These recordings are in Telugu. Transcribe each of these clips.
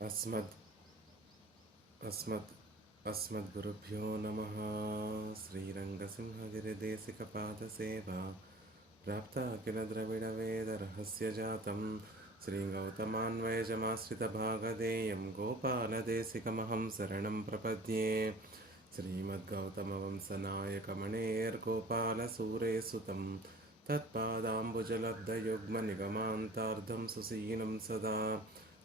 अस्मद् अस्मद् अस्मद्गुरुभ्यो नमः। श्रीरङ्गसिंहगिरिदेशिकपादसेवा प्राप्ता किल द्रविडवेदरहस्यजातं श्रीगौतमान्वयजमाश्रितभागधेयं गोपालदेशिकमहं शरणं प्रपद्ये। श्रीमद्गौतमवंशनायकमणेर्गोपालसूरेसुतं तत्पादाम्बुजलब्धयुग्मनिगमान्तार्धं सुसीनं सदा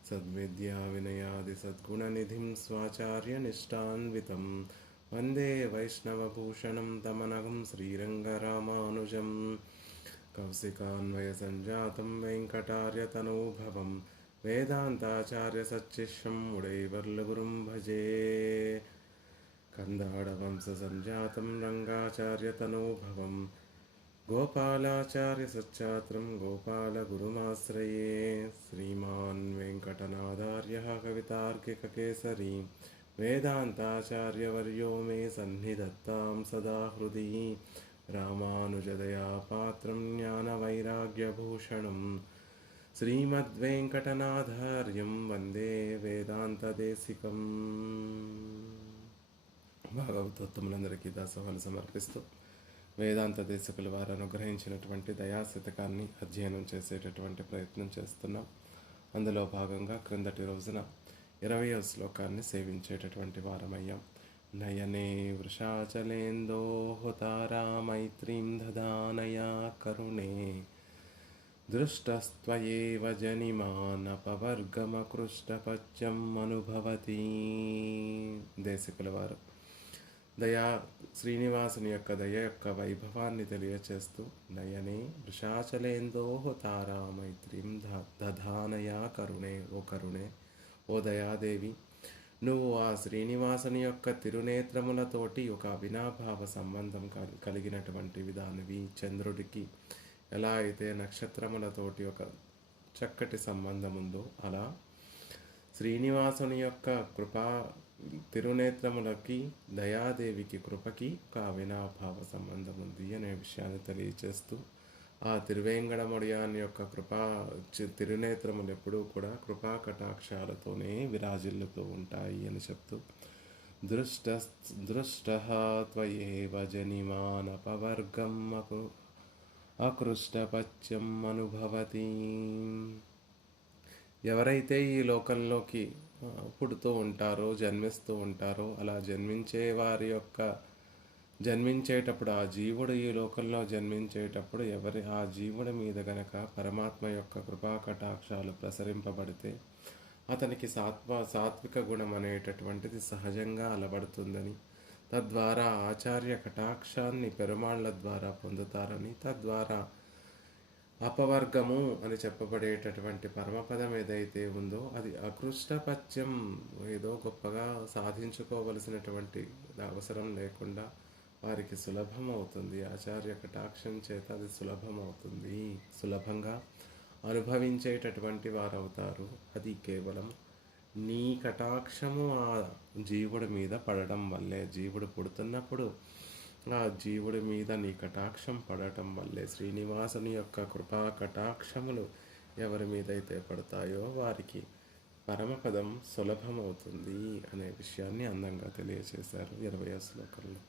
सद्विद्याविनयादिसद्गुणनिधिं स्वाचार्यनिष्ठान्वितं वन्दे वैष्णवभूषणं तमनघं श्रीरङ्गरामानुजं कौशिकान्वयसञ्जातं वेङ्कटार्यतनूभवं वेदान्ताचार्यसच्शिष्यं मुडैवर्लगुरुं भजे। कन्दाडवंशसञ्जातं रङ्गाचार्यतनूभवं गोपालाचार्यसच्चात्रं गोपालगुरुमाश्रये। श्रीमान् वेङ्कटनाथार्यः कवितार्किककेसरी वेदान्ताचार्यवर्यो मे सन्निधत्तां सदा हृदि। रामानुजदयापात्रं ज्ञानवैराग्यभूषणं श्रीमद्वेङ्कटनाथार्यं वन्दे వేదాంతదేశికం। భాగవతోత్తములందరికీ దాసోహాలు సమర్పిస్తూ వేదాంత దేశకుల వారు అనుగ్రహించినటువంటి దయాశతకాన్ని అధ్యయనం చేసేటటువంటి ప్రయత్నం చేస్తున్నాం. అందులో భాగంగా క్రిందటి రోజున 20వ శ్లోకాన్ని సేవించేటటువంటి వారమయ్యాం. నయనే వృషాచలేందోహతారా మైత్రీం దదానయా కరుణే దృష్టస్త్వయేవ జనిమానపవర్గమకృష్టపత్యం అనుభవతి. దేశకుల వారు దయా శ్రీనివాసుని యొక్క దయ యొక్క వైభవాన్ని తెలియచేస్తూ నయనే వృషాచలేందోహ తారా మైత్రీం దధానయా కరుణే, ఓ కరుణే, ఓ దయాదేవి, నువ్వు ఆ శ్రీనివాసుని యొక్క తిరునేత్రములతోటి ఒక అవినాభావ సంబంధం కలిగినటువంటి విధానివి. చంద్రుడికి ఎలా అయితే నక్షత్రములతోటి ఒక చక్కటి సంబంధం ఉందో అలా శ్రీనివాసుని యొక్క కృపా తిరునేత్రములకి దయాదేవికి కృపకి ఒక అవినాభావ సంబంధం ఉంది అనే విషయాన్ని తెలియచేస్తూ ఆ తిరువేంగడముడియాని యొక్క కృపా తిరునేత్రములు ఎప్పుడూ కూడా కృపా కటాక్షాలతోనే విరాజిల్లుతూ ఉంటాయి అని చెప్తూ దృష్ట త్వయేవ జనిమానపవర్గం అకృష్టపత్యం అనుభవతి. ఎవరైతే ఈ లోకంలోకి పుడుతూ ఉంటారో జన్మిస్తూ ఉంటారో అలా జన్మించే వారి యొక్క జన్మించేటప్పుడు ఆ జీవుడు ఈ లోకంలో జన్మించేటప్పుడు ఆ జీవుడి మీద గనక పరమాత్మ యొక్క కృపా కటాక్షాలు ప్రసరింపబడితే అతనికి సాత్విక గుణం అనేటటువంటిది సహజంగా అలవడుతుందని, తద్వారా ఆచార్య కటాక్షాన్ని పెరుమాళ్ల ద్వారా పొందుతారని, తద్వారా అపవర్గము అని చెప్పబడేటటువంటి పరమపదం ఏదైతే ఉందో అది అకృష్టపత్యం, ఏదో గొప్పగా సాధించుకోవలసినటువంటి అవసరం లేకుండా వారికి సులభమవుతుంది. ఆచార్య కటాక్షం చేత అది సులభమవుతుంది, సులభంగా అనుభవించేటటువంటి వారు అవుతారు. అది కేవలం నీ కటాక్షము ఆ జీవుడి మీద పడడం వల్లే, జీవుడు పుడుతున్నప్పుడు ఆ జీవుడి మీద నీ కటాక్షం పడటం వల్లే, శ్రీనివాసుని యొక్క కృపా కటాక్షములు ఎవరి మీదైతే పడతాయో వారికి పరమపదం సులభమవుతుంది అనే విషయాన్ని అందంగా తెలియచేశారు 20వ శ్లోకంలో.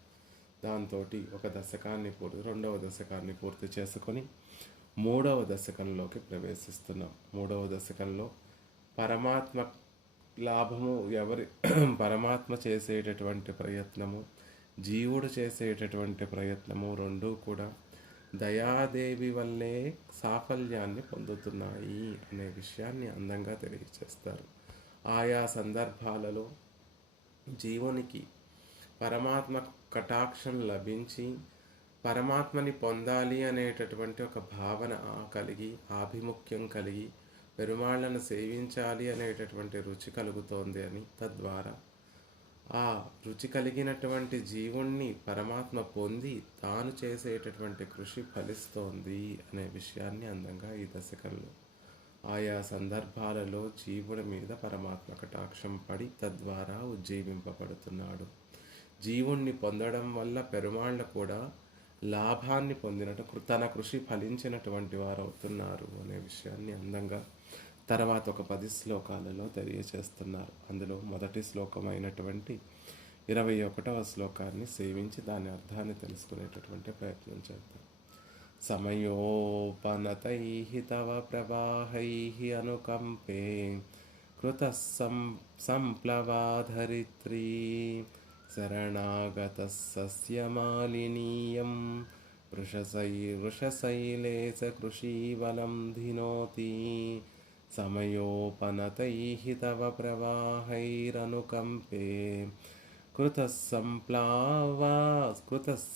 దాంతో ఒక దశకాన్ని రెండవ దశకాన్ని పూర్తి చేసుకొని 3వ దశకంలోకి ప్రవేశిస్తున్నాం. 3వ దశకంలో పరమాత్మ లాభము పరమాత్మ చేసేటటువంటి ప్రయత్నము, జీవుడు చేసేటటువంటి ప్రయత్నము రెండూ కూడా దయాదేవి వల్లే సాఫల్యాన్ని పొందుతున్నాయి అనే విషయాన్ని అందంగా తెలియచేస్తారు. ఆయా సందర్భాలలో జీవునికి పరమాత్మ కటాక్షం లభించి పరమాత్మని పొందాలి అనేటటువంటి ఒక భావన కలిగి, ఆభిముఖ్యం కలిగి పెరుమాళ్లను సేవించాలి అనేటటువంటి రుచి కలుగుతోంది అని, తద్వారా ఆ రుచి కలిగినటువంటి జీవుణ్ణి పరమాత్మ పొంది తాను చేసేటటువంటి కృషి ఫలిస్తోంది అనే విషయాన్ని అందంగా ఈ దశకంలో ఆయా సందర్భాలలో జీవుడి మీద పరమాత్మ కటాక్షం పడి తద్వారా ఉజ్జీవింపబడుతున్నాడు. జీవుణ్ణి పొందడం వల్ల పెరుమాళ్ళు కూడా లాభాన్ని పొందినట్టు తన కృషి ఫలించినటువంటి వారు అవుతున్నారు అనే విషయాన్ని అందంగా తర్వాత ఒక 10 శ్లోకాలలో తెలియచేస్తున్నారు. అందులో మొదటి శ్లోకమైనటువంటి 21వ శ్లోకాన్ని సేవించి దాని అర్థాన్ని తెలుసుకునేటటువంటి ప్రయత్నం చేద్దాం. సమయోపనతైః తవ ప్రవాహైః అనుకంపే కృతః సంప్లవాధరిత్రీ శరణాగతः సస్యమాలినీయం వృషశైలే సకృషీవలం ధినోతి. సమయోపనతైః తవ ప్రవాహైరనుకంపే కృతః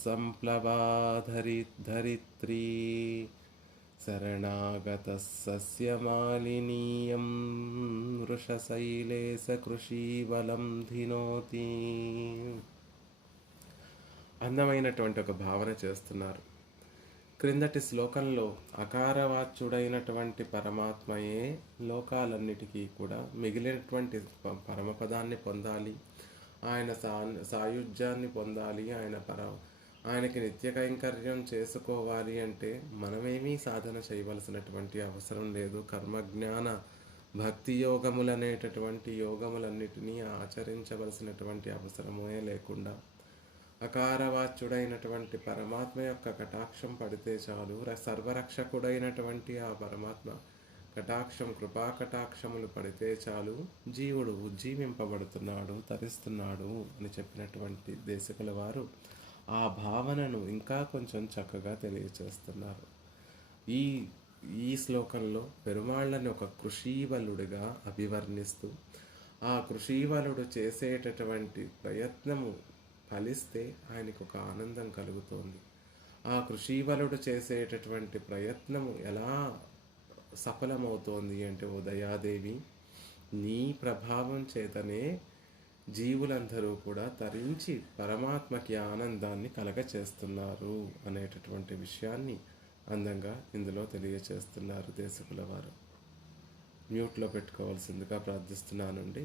సంప్లవాధరిత్రీ శరణాగతः సస్యమాలినీయం వృషశైలే సకృషీవలం ధినోతి. అందమైనటువంటి ఒక భావన చేస్తున్నారు. క్రిందటి శ్లోకంలో అకారవాచ్యుడైనటువంటి పరమాత్మయే లోకాలన్నిటికీ కూడా మిగిలినటువంటి పరమపదాన్ని పొందాలి, ఆయన సాయుధ్యాన్ని పొందాలి, ఆయనకి నిత్య కైంకర్యం చేసుకోవాలి అంటే మనమేమీ సాధన చేయవలసినటువంటి అవసరం లేదు. కర్మజ్ఞాన భక్తి యోగములనేటటువంటి యోగములన్నిటినీ ఆచరించవలసినటువంటి అవసరమే లేకుండా అకారవాచ్యుడైనటువంటి పరమాత్మ యొక్క కటాక్షం పడితే చాలు, సర్వరక్షకుడైనటువంటి ఆ పరమాత్మ కటాక్షం కృపా కటాక్షములు పడితే చాలు, జీవుడు ఉజ్జీవింపబడుతున్నాడు, తరిస్తున్నాడు అని చెప్పినటువంటి దేశకుల వారు ఆ భావనను ఇంకా కొంచెం చక్కగా తెలియచేస్తున్నారు. ఈ శ్లోకంలో పెరుమాళ్ళని ఒక కృషీవలుడిగా అభివర్ణిస్తూ ఆ కృషీవలుడు చేసేటటువంటి ప్రయత్నము ఫలిస్తే ఆయనకు ఒక ఆనందం కలుగుతోంది. ఆ కృషీవలుడు చేసేటటువంటి ప్రయత్నము ఎలా సఫలమవుతోంది అంటే, ఓ దయాదేవి, నీ ప్రభావం చేతనే జీవులందరూ కూడా తరించి పరమాత్మకి ఆనందాన్ని కలగచేస్తున్నారు అనేటటువంటి విషయాన్ని అందంగా ఇందులో తెలియచేస్తున్నారు దేశకుల వారు. మ్యూట్లో పెట్టుకోవాల్సిందిగా ప్రార్థిస్తున్నానండి.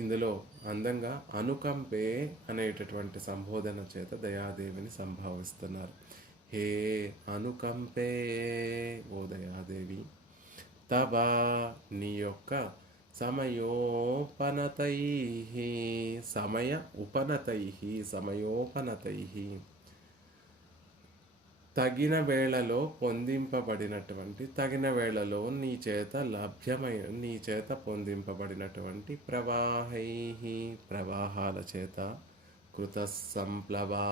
ఇందులో అందంగా అనుకంపే అనేటటువంటి సంబోధన చేత దయాదేవిని సంభావిస్తున్నారు. హే అనుకంపే, ఓ దయాదేవి, తవ నీ యొక్క సమయోపనతైః తగిన వేళలో పొందింపబడినటువంటి, తగిన వేళలో నీ చేత పొందింపబడినటువంటి ప్రవాహాల చేత కృతసంప్లవా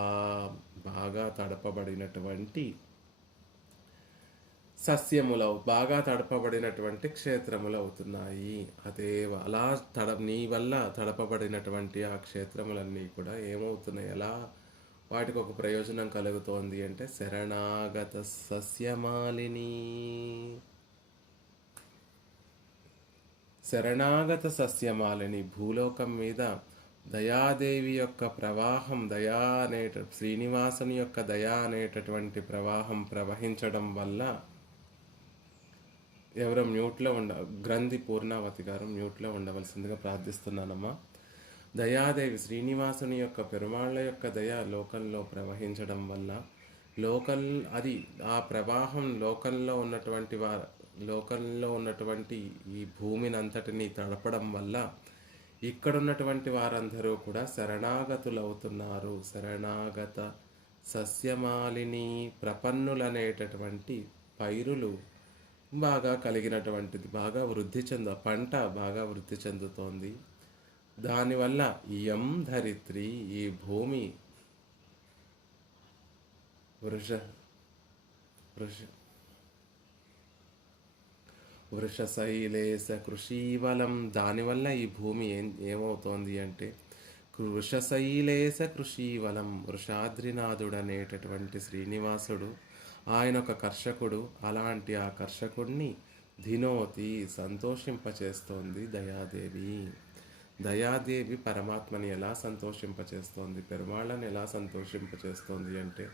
బాగా తడపబడినటువంటి బాగా తడపబడినటువంటి క్షేత్రములు అవుతున్నాయి. అదే అలా నీ వల్ల తడపబడినటువంటి ఆ క్షేత్రములన్నీ కూడా ఏమవుతున్నాయి, ఎలా వాటికి ఒక ప్రయోజనం కలుగుతోంది అంటే, శరణాగత సస్యమాలిని భూలోకం మీద దయాదేవి యొక్క ప్రవాహం, శ్రీనివాసుని యొక్క దయా అనేటటువంటి ప్రవాహం ప్రవహించడం వల్ల, ఎవరో మ్యూట్లో గ్రంథి పూర్ణావతి గారు మ్యూట్లో ఉండవలసిందిగా ప్రార్థిస్తున్నానమ్మా. దయాదేవి శ్రీనివాసుని యొక్క పెరుమాళ్ళ యొక్క దయ లోకంలో ప్రవహించడం వల్ల ఆ ప్రవాహం లోకంలో ఉన్నటువంటి ఈ భూమిని అంతటినీ తడపడం వల్ల ఇక్కడున్నటువంటి వారందరూ కూడా శరణాగతులవుతున్నారు. శరణాగత సస్యమాలిని ప్రపన్నులనేటటువంటి పైరులు బాగా కలిగినటువంటిది, పంట బాగా వృద్ధి చెందుతోంది. దానివల్ల ఇయం ధరిత్రి, ఈ భూమి వృషశైలేశ కృషీవలం, దానివల్ల ఈ భూమి ఏమవుతోంది అంటే, వృషశైలేశ కృషీవలం, వృషాద్రినాథుడు అనేటటువంటి శ్రీనివాసుడు ఆయన ఒక కర్షకుడు. అలాంటి ఆ కర్షకుడిని ధినోతి సంతోషింపచేస్తోంది దయాదేవి. దయాదేవి పరమాత్మని ఎలా సంతోషింపచేస్తోంది, పెరుమాళ్ళని ఎలా సంతోషింపచేస్తోంది అంటే,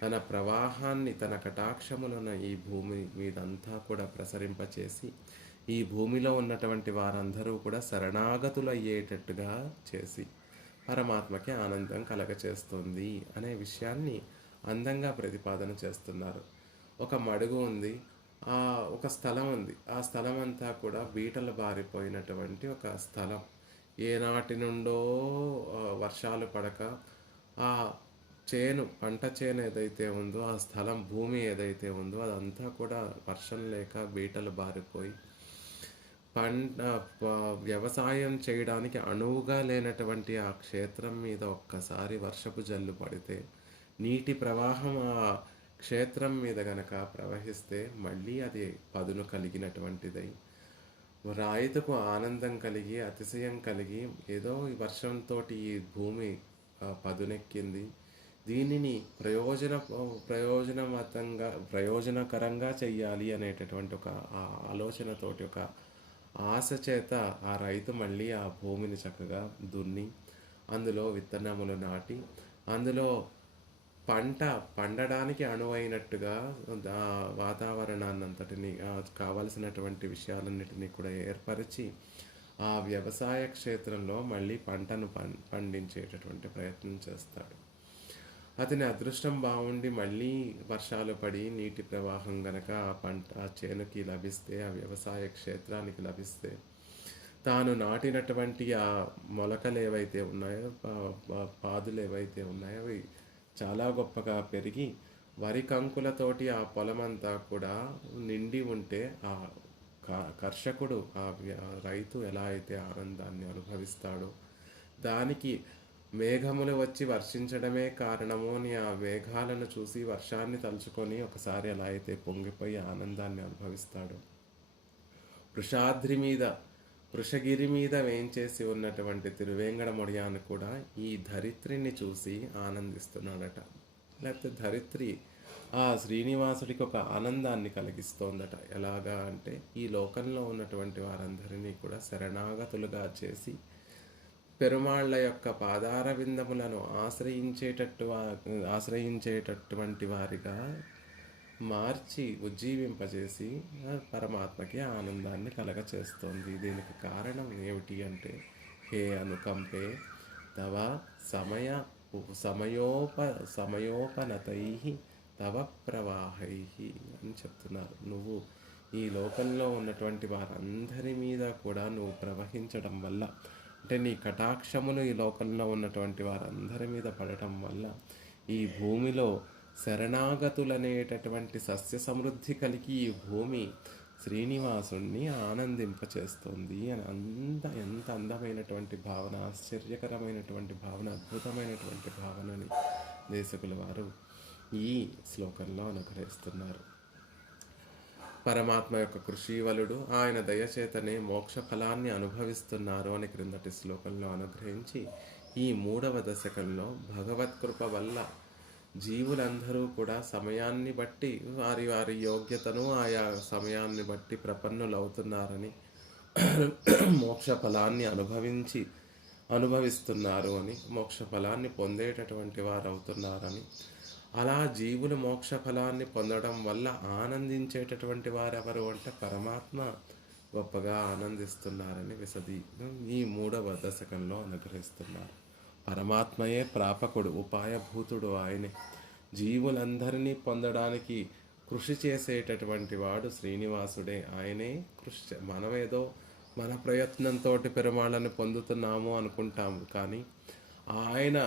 తన ప్రవాహాన్ని, తన కటాక్షములను ఈ భూమి మీదంతా కూడా ప్రసరింపచేసి ఈ భూమిలో ఉన్నటువంటి వారందరూ కూడా శరణాగతులు అయ్యేటట్టుగా చేసి పరమాత్మకి ఆనందం కలగచేస్తుంది అనే విషయాన్ని అందంగా ప్రతిపాదన చేస్తున్నారు. ఒక మడుగు ఉంది, ఒక స్థలం ఉంది. ఆ స్థలం అంతా కూడా బీటలు బారిపోయినటువంటి ఒక స్థలం. ఏనాటి నుండో వర్షాలు పడక ఆ పంట చేను ఏదైతే ఉందో, ఆ స్థలం భూమి ఏదైతే ఉందో అదంతా కూడా వర్షం లేక బీటలు బారిపోయి పంట వ్యవసాయం చేయడానికి అనువుగా లేనటువంటి ఆ క్షేత్రం మీద ఒక్కసారి వర్షపు జల్లు పడితే, నీటి ప్రవాహం ఆ క్షేత్రం మీద గనక ప్రవహిస్తే మళ్ళీ అది పదును కలిగినటువంటిదై రైతుకు ఆనందం కలిగి అతిశయం కలిగి ఏదో ఈ వర్షంతో ఈ భూమి పదునెక్కింది, దీనిని ప్రయోజనకరంగా చెయ్యాలి అనేటటువంటి ఒక ఆలోచనతోటి ఒక ఆశ చేత ఆ రైతు మళ్ళీ ఆ భూమిని చక్కగా దున్ని అందులో విత్తనములు నాటి అందులో పంట పండడానికి అనువైనట్టుగా వాతావరణాన్నంతటిని కావలసినటువంటి విషయాలన్నిటినీ కూడా ఏర్పరిచి ఆ వ్యవసాయ క్షేత్రంలో మళ్ళీ పంటను పండించేటటువంటి ప్రయత్నం చేస్తాడు. అతని అదృష్టం బాగుండి మళ్ళీ వర్షాలు పడి నీటి ప్రవాహం గనక ఆ చేనుకి లభిస్తే, ఆ వ్యవసాయ క్షేత్రానికి లభిస్తే, తాను నాటినటువంటి ఆ మొలకలు ఏవైతే ఉన్నాయో, పాదులు ఏవైతే ఉన్నాయో అవి చాలా గొప్పగా పెరిగి వరి కంకులతోటి ఆ పొలమంతా కూడా నిండి ఉంటే ఆ కర్షకుడు రైతు ఎలా అయితే ఆనందాన్ని అనుభవిస్తాడో, దానికి మేఘములు వచ్చి వర్షించడమే కారణము అని ఆ మేఘాలను చూసి వర్షాన్ని తలుచుకొని ఒకసారి ఎలా అయితే పొంగిపోయి ఆనందాన్ని అనుభవిస్తాడో, వృషగిరి మీద వేంచేసి ఉన్నటువంటి తిరువేంగడముడియాను కూడా ఈ ధరిత్రిని చూసి ఆనందిస్తున్నాడట. లేకపోతే ధరిత్రి ఆ శ్రీనివాసుడికి ఒక ఆనందాన్ని కలిగిస్తోందట. ఎలాగా అంటే ఈ లోకంలో ఉన్నటువంటి వారందరినీ కూడా శరణాగతులుగా చేసి పెరుమాళ్ళ యొక్క పాదార విందములను ఆశ్రయించేటటువంటి వారిగా మార్చి ఉజ్జీవింపజేసి పరమాత్మకి ఆనందాన్ని కలగచేస్తోంది. దీనికి కారణం ఏమిటి అంటే, హే అనుకంపే తవ సమయోపనతై తవ ప్రవాహై అని చెప్తున్నారు. నువ్వు ఈ లోకంలో ఉన్నటువంటి వారందరి మీద కూడా నువ్వు ప్రవహించడం వల్ల, అంటే నీ కటాక్షములు ఈ లోకంలో ఉన్నటువంటి వారందరి మీద పడటం వల్ల ఈ భూమిలో శరణాగతులనేటటువంటి సస్య సమృద్ధి కలిగి ఈ భూమి శ్రీనివాసుణ్ణి ఆనందింపచేస్తుంది అని ఎంత అందమైనటువంటి భావన, ఆశ్చర్యకరమైనటువంటి భావన, అద్భుతమైనటువంటి భావనని దేశకుల వారు ఈ శ్లోకంలో అనుగ్రహిస్తున్నారు. పరమాత్మ యొక్క కృషీవలుడు ఆయన దయచేతనే మోక్ష ఫలాన్ని అనుభవిస్తున్నారు అని క్రిందటి శ్లోకంలో అనుగ్రహించి, ఈ 3వ దశకంలో భగవత్కృప వల్ల జీవులందరూ కూడా సమయాన్ని బట్టి వారి యోగ్యతను ఆయా సమయాన్ని బట్టి ప్రపన్నులవుతున్నారని, మోక్ష ఫలాన్ని అనుభవిస్తున్నారు అని, మోక్ష ఫలాన్ని పొందేటటువంటి వారు అవుతున్నారని, అలా జీవులు మోక్ష ఫలాన్ని పొందడం వల్ల ఆనందించేటటువంటి వారెవరు అంటే పరమాత్మ గొప్పగా ఆనందిస్తున్నారని ఈ 3వ దశకంలో అనుగ్రహిస్తున్నారు. పరమాత్మయే ప్రాపకుడు, ఉపాయభూతుడు ఆయనే. జీవులందరినీ పొందడానికి కృషి చేసేటటువంటి వాడు శ్రీనివాసుడే. ఆయనే మనమేదో మన ప్రయత్నంతో పెరుమాళ్ళని పొందుతున్నాము అనుకుంటాము, కానీ ఆయన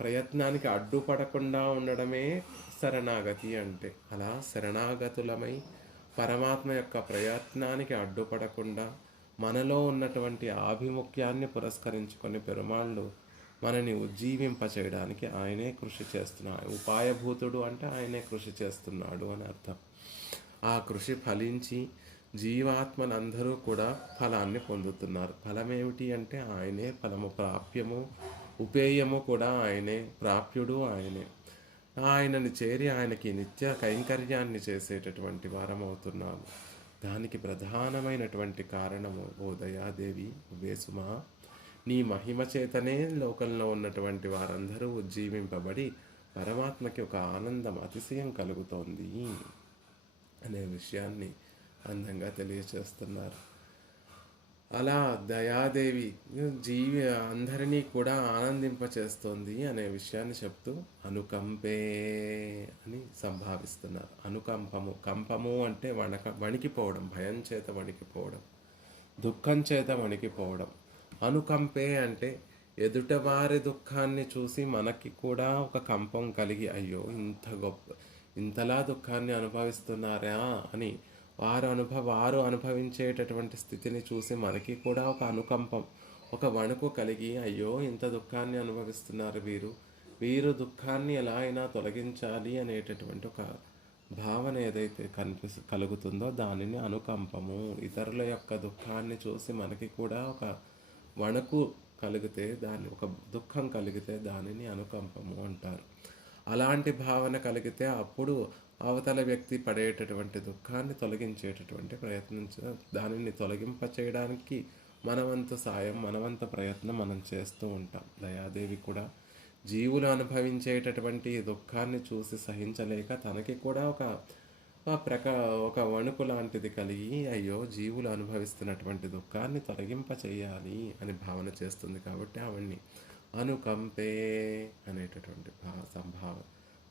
ప్రయత్నానికి అడ్డుపడకుండా ఉండడమే శరణాగతి అంటే. అలా శరణాగతులమై పరమాత్మ యొక్క ప్రయత్నానికి అడ్డుపడకుండా మనలో ఉన్నటువంటి ఆభిముఖ్యాన్ని పురస్కరించుకొని పెరుమాళ్ళు మనని ఉజ్జీవింపచేయడానికి ఆయనే కృషి చేస్తున్నాడు. ఉపాయభూతుడు అంటే ఆయనే కృషి చేస్తున్నాడు అని అర్థం. ఆ కృషి ఫలించి జీవాత్మలందరూ కూడా ఫలాన్ని పొందుతున్నారు. ఫలమేమిటి అంటే ఆయనే ఫలము, ప్రాప్యము ఉపేయము కూడా ఆయనే, ప్రాప్యుడు ఆయనే. ఆయనని చేరి ఆయనకి నిత్య కైంకర్యాన్ని చేసేటటువంటి వారం అవుతున్నాము. దానికి ప్రధానమైనటువంటి కారణము ఓ దయాదేవి, వేసుమా, నీ మహిమ చేతనే లోకంలో ఉన్నటువంటి వారందరూ ఉజ్జీవింపబడి పరమాత్మకి ఒక ఆనందం, అతిశయం కలుగుతోంది అనే విషయాన్ని అందంగా తెలియచేస్తున్నారు. అలా దయాదేవి జీవి అందరినీ కూడా ఆనందింపచేస్తోంది అనే విషయాన్ని చెప్తూ అనుకంపే అని సంభావిస్తున్నారు. అనుకంపము, కంపము అంటే వణికిపోవడం, భయం చేత వణికిపోవడం, దుఃఖం చేత వణికిపోవడం. అనుకంపే అంటే ఎదుటవారి దుఃఖాన్ని చూసి మనకి కూడా ఒక కంపం కలిగి, అయ్యో ఇంతలా దుఃఖాన్ని అనుభవిస్తున్నారా అని వారు అనుభవించేటటువంటి స్థితిని చూసి మనకి కూడా ఒక అనుకంపం, ఒక వణుకు కలిగి, అయ్యో ఇంత దుఃఖాన్ని అనుభవిస్తున్నారు వీరు దుఃఖాన్ని ఎలా అయినా తొలగించాలి అనేటటువంటి ఒక భావన ఏదైతే కలుగుతుందో దానిని అనుకంపము. ఇతరుల యొక్క దుఃఖాన్ని చూసి మనకి కూడా ఒక వణుకు కలిగితే, ఒక దుఃఖం కలిగితే దానిని అనుకంపము అంటారు. అలాంటి భావన కలిగితే అప్పుడు అవతల వ్యక్తి పడేటటువంటి దుఃఖాన్ని తొలగించేటటువంటి దానిని తొలగింప చేయడానికి మనవంతు సాయం, మనవంత ప్రయత్నం మనం చేస్తూ ఉంటాం. దయాదేవి కూడా జీవులు అనుభవించేటటువంటి దుఃఖాన్ని చూసి సహించలేక తనకి కూడా ఒక వణుకు లాంటిది కలిగి, అయ్యో జీవులు అనుభవిస్తున్నటువంటి దుఃఖాన్ని తొలగింప చేయాలి అని భావన చేస్తుంది. కాబట్టి ఆవిడ్ని అనుకంపే అనేటటువంటి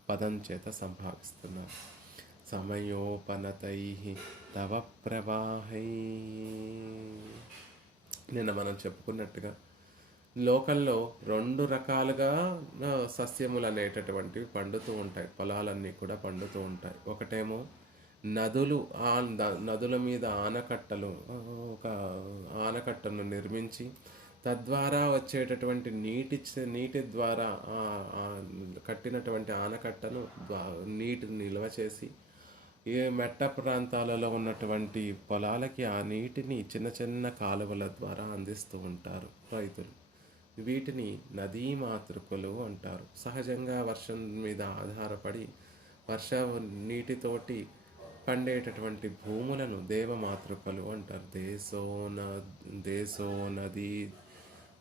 పదం చేత సంభావిస్తున్నారు. సమయోపనతై తవ ప్రవాహై. నిన్న మనం చెప్పుకున్నట్టుగా లోకల్లో 2 రకాలుగా సస్యములు అనేటటువంటివి పండుతూ ఉంటాయి. పొలాలన్నీ కూడా పండుతూ ఉంటాయి. ఒకటేమో నదుల మీద ఆనకట్టలు, ఒక ఆనకట్టను నిర్మించి తద్వారా వచ్చేటటువంటి నీటి ద్వారా కట్టినటువంటి ఆనకట్టను నీటిని నిల్వ చేసి ఈ మెట్ట ప్రాంతాలలో ఉన్నటువంటి పొలాలకి ఆ నీటిని చిన్న చిన్న కాలువల ద్వారా అందిస్తూ ఉంటారు రైతులు. వీటిని నదీ మాతృకలు అంటారు. సహజంగా వర్షం మీద ఆధారపడి వర్ష నీటితోటి పండేటటువంటి భూములను దేవమాతృకలు అంటారు. దేశో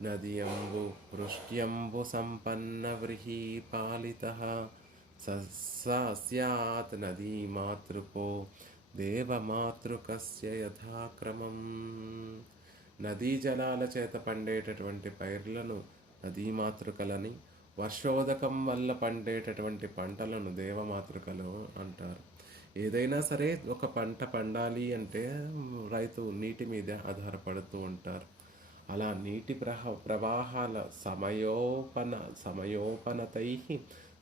నదియంబు వృష్ట్యంబు సంపన్న వ్రీహి పాలితః సస్యాత్ నదీ మాతృకో దేవమాతృకస్య యథాక్రమం. నదీ జలాల చేత పండేటటువంటి పైర్లను నదీమాతృకలని, వర్షోదకం వల్ల పండేటటువంటి పంటలను దేవమాతృకలు అంటారు. ఏదైనా సరే ఒక పంట పండాలి అంటే రైతు నీటి మీద ఆధారపడుతూ ఉంటారు. అలా నీటి ప్రవాహాల సమయోపనతై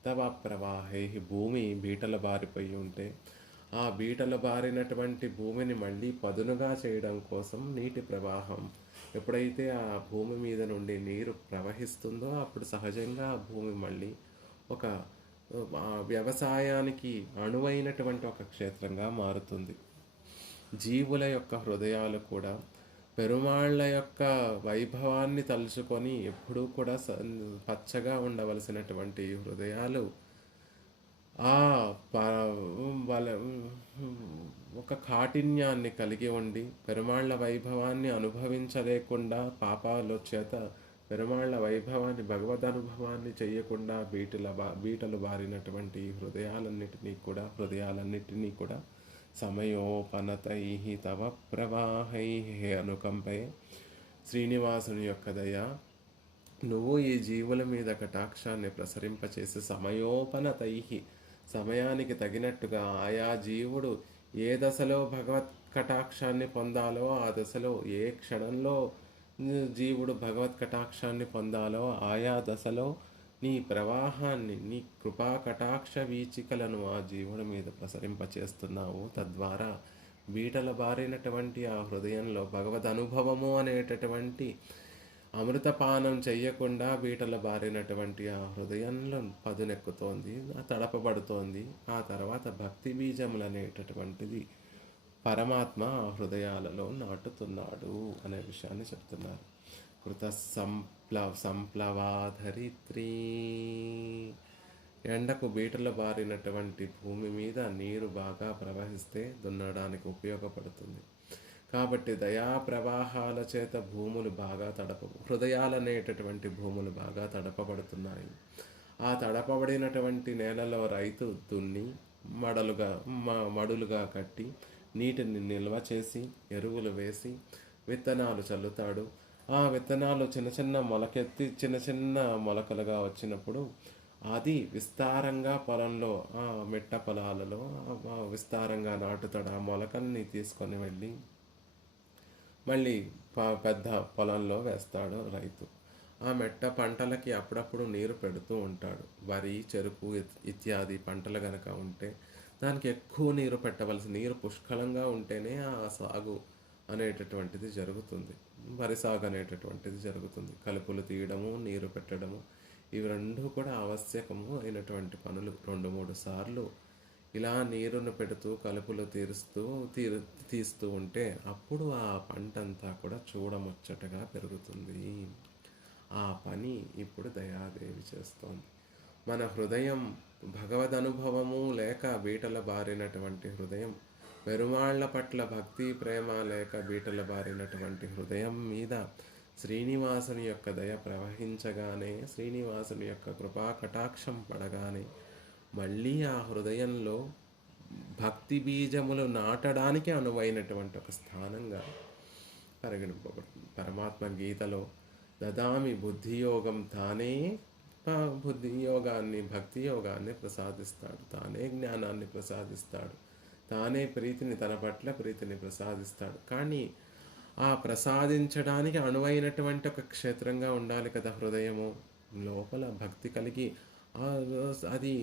తవ ప్రవాహై. భూమి బీటల బారిపోయి ఉంటే ఆ బీటలు బారినటువంటి భూమిని మళ్ళీ పదునుగా చేయడం కోసం నీటి ప్రవాహం, ఎప్పుడైతే ఆ భూమి మీద నుండి నీరు ప్రవహిస్తుందో అప్పుడు సహజంగా ఆ భూమి మళ్ళీ ఒక వ్యవసాయానికి అనువైనటువంటి ఒక క్షేత్రంగా మారుతుంది. జీవుల యొక్క హృదయాలు కూడా పెరుమాళ్ళ యొక్క వైభవాన్ని తలుచుకొని ఎప్పుడూ కూడా పచ్చగా ఉండవలసినటువంటి హృదయాలు ఒక కాఠిన్యాన్ని కలిగి ఉండి పెరుమాళ్ళ వైభవాన్ని అనుభవించలేకుండా పాపాల చేత పెరుమాళ్ళ వైభవాన్ని, భగవద్ అనుభవాన్ని చేయకుండా బీటలు బారినటువంటి హృదయాలన్నిటినీ కూడా సమయోపనతై తవ ప్రవాహై అనుకంపై. శ్రీనివాసుని యొక్క దయ, నువ్వు ఈ జీవుల మీద కటాక్షాన్ని ప్రసరింపచేసి సమయోపనతై, సమయానికి తగినట్టుగా ఆయా జీవుడు ఏ దశలో భగవత్ కటాక్షాన్ని పొందాలో ఆ దశలో, ఏ క్షణంలో జీవుడు భగవత్ కటాక్షాన్ని పొందాలో ఆయా దశలో నీ ప్రవాహాన్ని, నీ కృపా కటాక్ష వీచికలను ఆ జీవుడి మీద ప్రసరింపచేస్తున్నావు. తద్వారా బీటల బారినటువంటి ఆ హృదయంలో భగవద్ అనుభవము అనేటటువంటి అమృతపానం చెయ్యకుండా బీటల బారినటువంటి ఆ హృదయంలో పదునెక్కుతోంది, తడపబడుతోంది. ఆ తర్వాత భక్తి బీజములు అనేటటువంటిది పరమాత్మ ఆ హృదయాలలో నాటుతున్నాడు అనే విషయాన్ని చెప్తున్నారు. కృత సంప్లవాధరిత్రీ. ఎండకు బీటలు బారినటువంటి భూమి మీద నీరు బాగా ప్రవహిస్తే దున్నడానికి ఉపయోగపడుతుంది. కాబట్టి దయా ప్రవాహాల చేత భూములు బాగా హృదయాలనేటటువంటి భూములు బాగా తడపబడుతున్నాయి. ఆ తడపబడినటువంటి నేలలో రైతు దున్ని మడులుగా కట్టి నీటిని నిల్వ చేసి ఎరువులు వేసి విత్తనాలు చల్లుతాడు. ఆ విత్తనాలు చిన్న చిన్న మొలకెత్తి చిన్న చిన్న మొలకలుగా వచ్చినప్పుడు అది విస్తారంగా పొలంలో, మిట్ట పొలాలలో విస్తారంగా నాటుతాడు. ఆ మొలకల్ని తీసుకొని వెళ్ళి మళ్ళీ పెద్ద పొలంలో వేస్తాడు రైతు. ఆ మెట్ట పంటలకి అప్పుడప్పుడు నీరు పెడుతూ ఉంటాడు. వరి, చెరుకు ఇత్యాది పంటలు గనక ఉంటే దానికి ఎక్కువ నీరు పెట్టవలసి, నీరు పుష్కలంగా ఉంటేనే ఆ సాగు అనేటటువంటిది జరుగుతుంది. వరి సాగు అనేటటువంటిది జరుగుతుంది. కలుపులు తీయడము, నీరు పెట్టడము, ఇవి రెండు కూడా ఆవశ్యకము అయినటువంటి పనులు. 2-3 సార్లు ఇలా నీరును పెడుతూ కలుపులు తీస్తూ ఉంటే అప్పుడు ఆ పంట అంతా కూడా చూడముచ్చటగా పెరుగుతుంది. ఆ పని ఇప్పుడు దయాదేవి చేస్తోంది. మన హృదయం భగవద్ అనుభవము లేక బీటల బారినటువంటి హృదయం, పెరుమాళ్ల పట్ల భక్తి ప్రేమ లేక బీటల బారినటువంటి హృదయం మీద శ్రీనివాసుని యొక్క దయ ప్రవహించగానే, శ్రీనివాసుని యొక్క కృపా కటాక్షం పడగానే మళ్ళీ ఆ హృదయంలో భక్తి బీజములు నాటడానికి అనువైనటువంటి ఒక స్థానంగా పరిగణింపబడుతుంది. పరమాత్మ గీతలో దదామి బుద్ధియోగం, తానే బుద్ధి యోగాన్ని, భక్తి యోగాన్ని ప్రసాదిస్తాడు, తానే జ్ఞానాన్ని ప్రసాదిస్తాడు, తానే ప్రీతిని, తన పట్ల ప్రీతిని ప్రసాదిస్తాడు. కానీ ఆ ప్రసాదించడానికి అనువైనటువంటి ఒక క్షేత్రంగా ఉండాలి కదా హృదయము. లోపల భక్తి కలిగి అది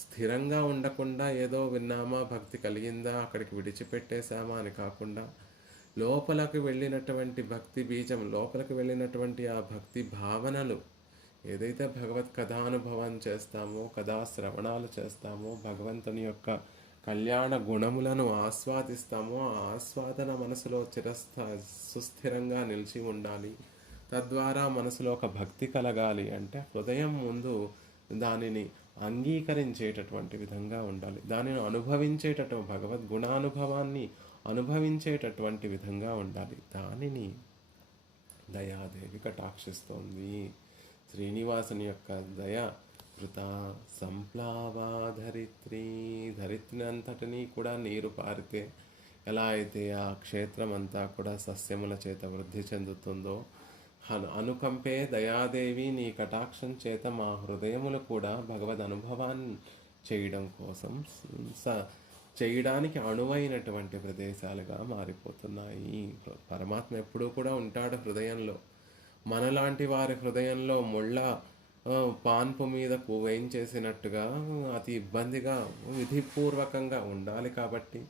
స్థిరంగా ఉండకుండా ఏదో విన్నామా, భక్తి కలిగిందా, అక్కడికి విడిచిపెట్టేశామా అని కాకుండా లోపలికి వెళ్ళినటువంటి భక్తి బీజం, లోపలికి వెళ్ళినటువంటి ఆ భక్తి భావనలు, ఏదైతే భగవత్ కథానుభవం చేస్తామో, కథా శ్రవణాలు చేస్తామో, భగవంతుని యొక్క కళ్యాణ గుణములను ఆస్వాదిస్తామో, ఆ ఆస్వాదన మనసులో సుస్థిరంగా నిలిచి ఉండాలి. తద్వారా మనసులో ఒక భక్తి కలగాలి అంటే హృదయం ముందు దానిని అంగీకరించేటటువంటి విధంగా ఉండాలి. దానిని భగవద్ గుణానుభవాన్ని అనుభవించేటటువంటి విధంగా ఉండాలి. దానిని దయాదేవి కటాక్షిస్తోంది. శ్రీనివాసుని యొక్క దయ కృత సంప్లావా ధరిత్రి, ధరిత్రి అంతటినీ కూడా నీరు పారితే ఎలా అయితే ఆ క్షేత్రం అంతా కూడా సస్యముల చేత వృద్ధి చెందుతుందో, అనుకంపే దయాదేవి నీ కటాక్షం చేత మా హృదయములు కూడా భగవద్ అనుభవాన్ని చేయడం కోసం చేయడానికి అనువైనటువంటి ప్రదేశాలుగా మారిపోతున్నాయి. పరమాత్మ ఎప్పుడూ కూడా ఉంటాడు హృదయంలో. మనలాంటి వారి హృదయంలో ముళ్ళ పాన్పు మీద వేయించేసినట్టుగా అతి ఇబ్బందిగా విధిపూర్వకంగా ఉండాలి. కాబట్టి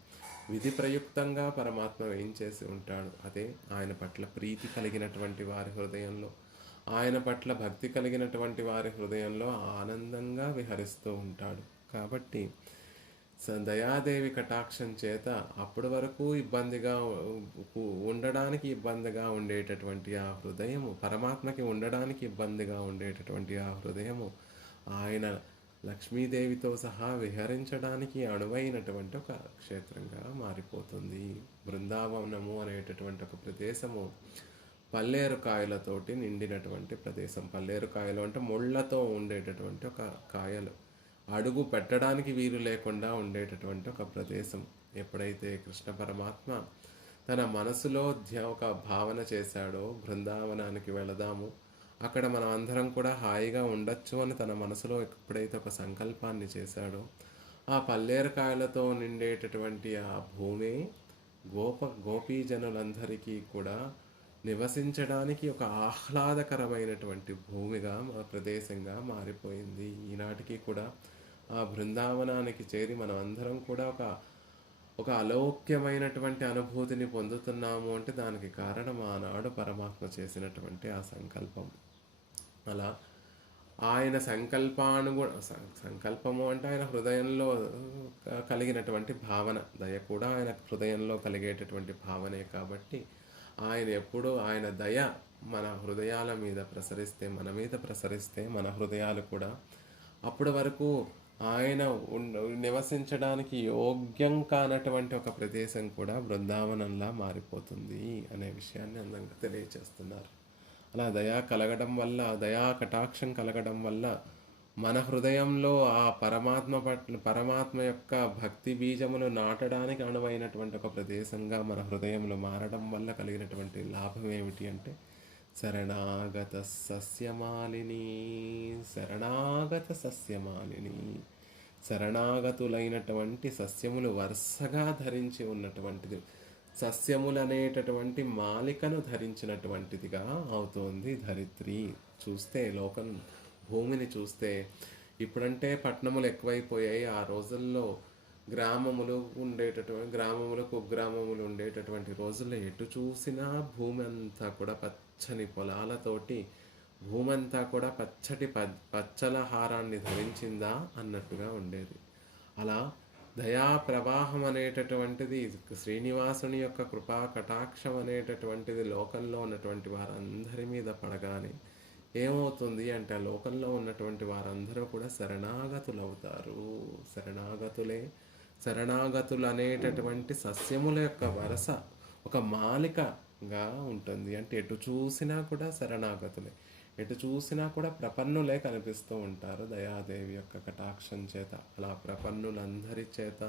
విధి ప్రయుక్తంగా పరమాత్మ వేయించేసి ఉంటాడు. అదే ఆయన పట్ల ప్రీతి కలిగినటువంటి వారి హృదయంలో, ఆయన పట్ల భక్తి కలిగినటువంటి వారి హృదయంలో ఆనందంగా విహరిస్తూ ఉంటాడు. కాబట్టి దయాదేవి కటాక్షం చేత అప్పటి వరకు ఇబ్బందిగా ఉండేటటువంటి ఆ హృదయము, పరమాత్మకి ఉండడానికి ఇబ్బందిగా ఉండేటటువంటి ఆ హృదయము ఆయన లక్ష్మీదేవితో సహా విహరించడానికి అనువైనటువంటి ఒక క్షేత్రంగా మారిపోతుంది. బృందావనము అనేటటువంటి ఒక ప్రదేశము పల్లేరుకాయలతోటి నిండినటువంటి ప్రదేశం. పల్లేరుకాయలు అంటే ముళ్ళతో ఉండేటటువంటి ఒక కాయలు, అడుగు పెట్టడానికి వీలు లేకుండా ఉండేటటువంటి ఒక ప్రదేశం. ఎప్పుడైతే కృష్ణ పరమాత్మ తన మనసులో ఒక భావన చేశాడో, బృందావనానికి వెళదాము, అక్కడ మనం అందరం కూడా హాయిగా ఉండొచ్చు అని తన మనసులో ఎప్పుడైతే ఒక సంకల్పాన్ని చేశాడో, ఆ పల్లేరుకాయలతో నిండేటటువంటి ఆ భూమి గోపీజనులందరికీ కూడా నివసించడానికి ఒక ఆహ్లాదకరమైనటువంటి భూమిగా, ప్రదేశంగా మారిపోయింది. ఈనాటికి కూడా ఆ బృందావనానికి చేరి మనం అందరం కూడా ఒక అలౌక్యమైనటువంటి అనుభూతిని పొందుతున్నాము అంటే దానికి కారణం ఆనాడు పరమాత్మ చేసినటువంటి ఆ సంకల్పం. అలా ఆయన సంకల్పము అంటే ఆయన హృదయంలో కలిగినటువంటి భావన, దయ కూడా ఆయన హృదయంలో కలిగేటటువంటి భావనే. కాబట్టి ఆయన ఎప్పుడూ ఆయన దయ మన హృదయాల మీద ప్రసరిస్తే, మన మీద ప్రసరిస్తే మన హృదయాలు కూడా అప్పటి వరకు ఆయన నివసించడానికి యోగ్యం కానటువంటి ఒక ప్రదేశం కూడా బృందావనంలా మారిపోతుంది అనే విషయాన్ని అందంగా తెలియచేస్తున్నారు. అలా దయా కటాక్షం కలగడం వల్ల మన హృదయంలో ఆ పరమాత్మ యొక్క భక్తి బీజములు నాటడానికి అనువైనటువంటి ఒక ప్రదేశంగా మన హృదయంలో మారడం వల్ల కలిగినటువంటి లాభం ఏమిటి అంటే శరణాగత సస్యమాలిని, శరణాగత సస్యమాలిని, శరణాగతులైనటువంటి సస్యములు వరుసగా ధరించి ఉన్నటువంటిది, సస్యములనేటటువంటి మాలికను ధరించినటువంటిదిగా అవుతోంది ధరిత్రి. చూస్తే లోకం, భూమిని చూస్తే, ఇప్పుడంటే పట్టణములు ఎక్కువైపోయాయి, ఆ రోజుల్లో గ్రామములు కుగ్రామములు ఉండేటటువంటి రోజుల్లో ఎటు చూసినా భూమి అంతా కూడా పచ్చని పొలాలతోటి, భూమి అంతా కూడా పచ్చల హారాన్ని ధరించిందా అన్నట్టుగా ఉండేది. అలా దయా ప్రవాహం అనేటటువంటిది, శ్రీనివాసుని యొక్క కృపా కటాక్షం అనేటటువంటిది లోకంలో ఉన్నటువంటి వారందరి మీద పడగానే ఏమవుతుంది అంటే ఆ లోకంలో ఉన్నటువంటి వారందరూ కూడా శరణాగతులవుతారు. శరణాగతులు అనేటటువంటి సస్యముల యొక్క వరస ఒక మాలికగా ఉంటుంది. అంటే ఎటు చూసినా కూడా శరణాగతులే, ఎటు చూసినా కూడా ప్రపన్నులే కనిపిస్తూ ఉంటారు దయాదేవి యొక్క కటాక్షం చేత. అలా ప్రపన్నులందరి చేత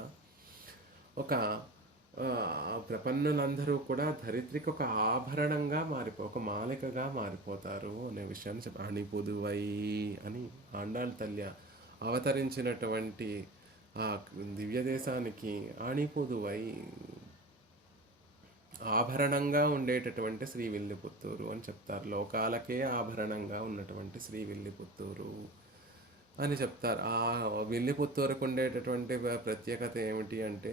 ప్రపన్నులందరూ కూడా ధరిత్రికి ఒక ఆభరణంగా ఒక మాలికగా మారిపోతారు అనే విషయాన్ని అణిపుదువై అని ఆండాళ్ తల్లి అవతరించినటువంటి ఆ దివ్యదేశానికి అణిపుదువై ఆభరణంగా ఉండేటటువంటి శ్రీవిల్లిపుత్తూరు అని చెప్తారు. లోకాలకే ఆభరణంగా ఉన్నటువంటి శ్రీవిల్లిపుత్తూరు అని చెప్తారు. ఆ విల్లిపుత్తూరుకు ఉండేటటువంటి ప్రత్యేకత ఏమిటి అంటే,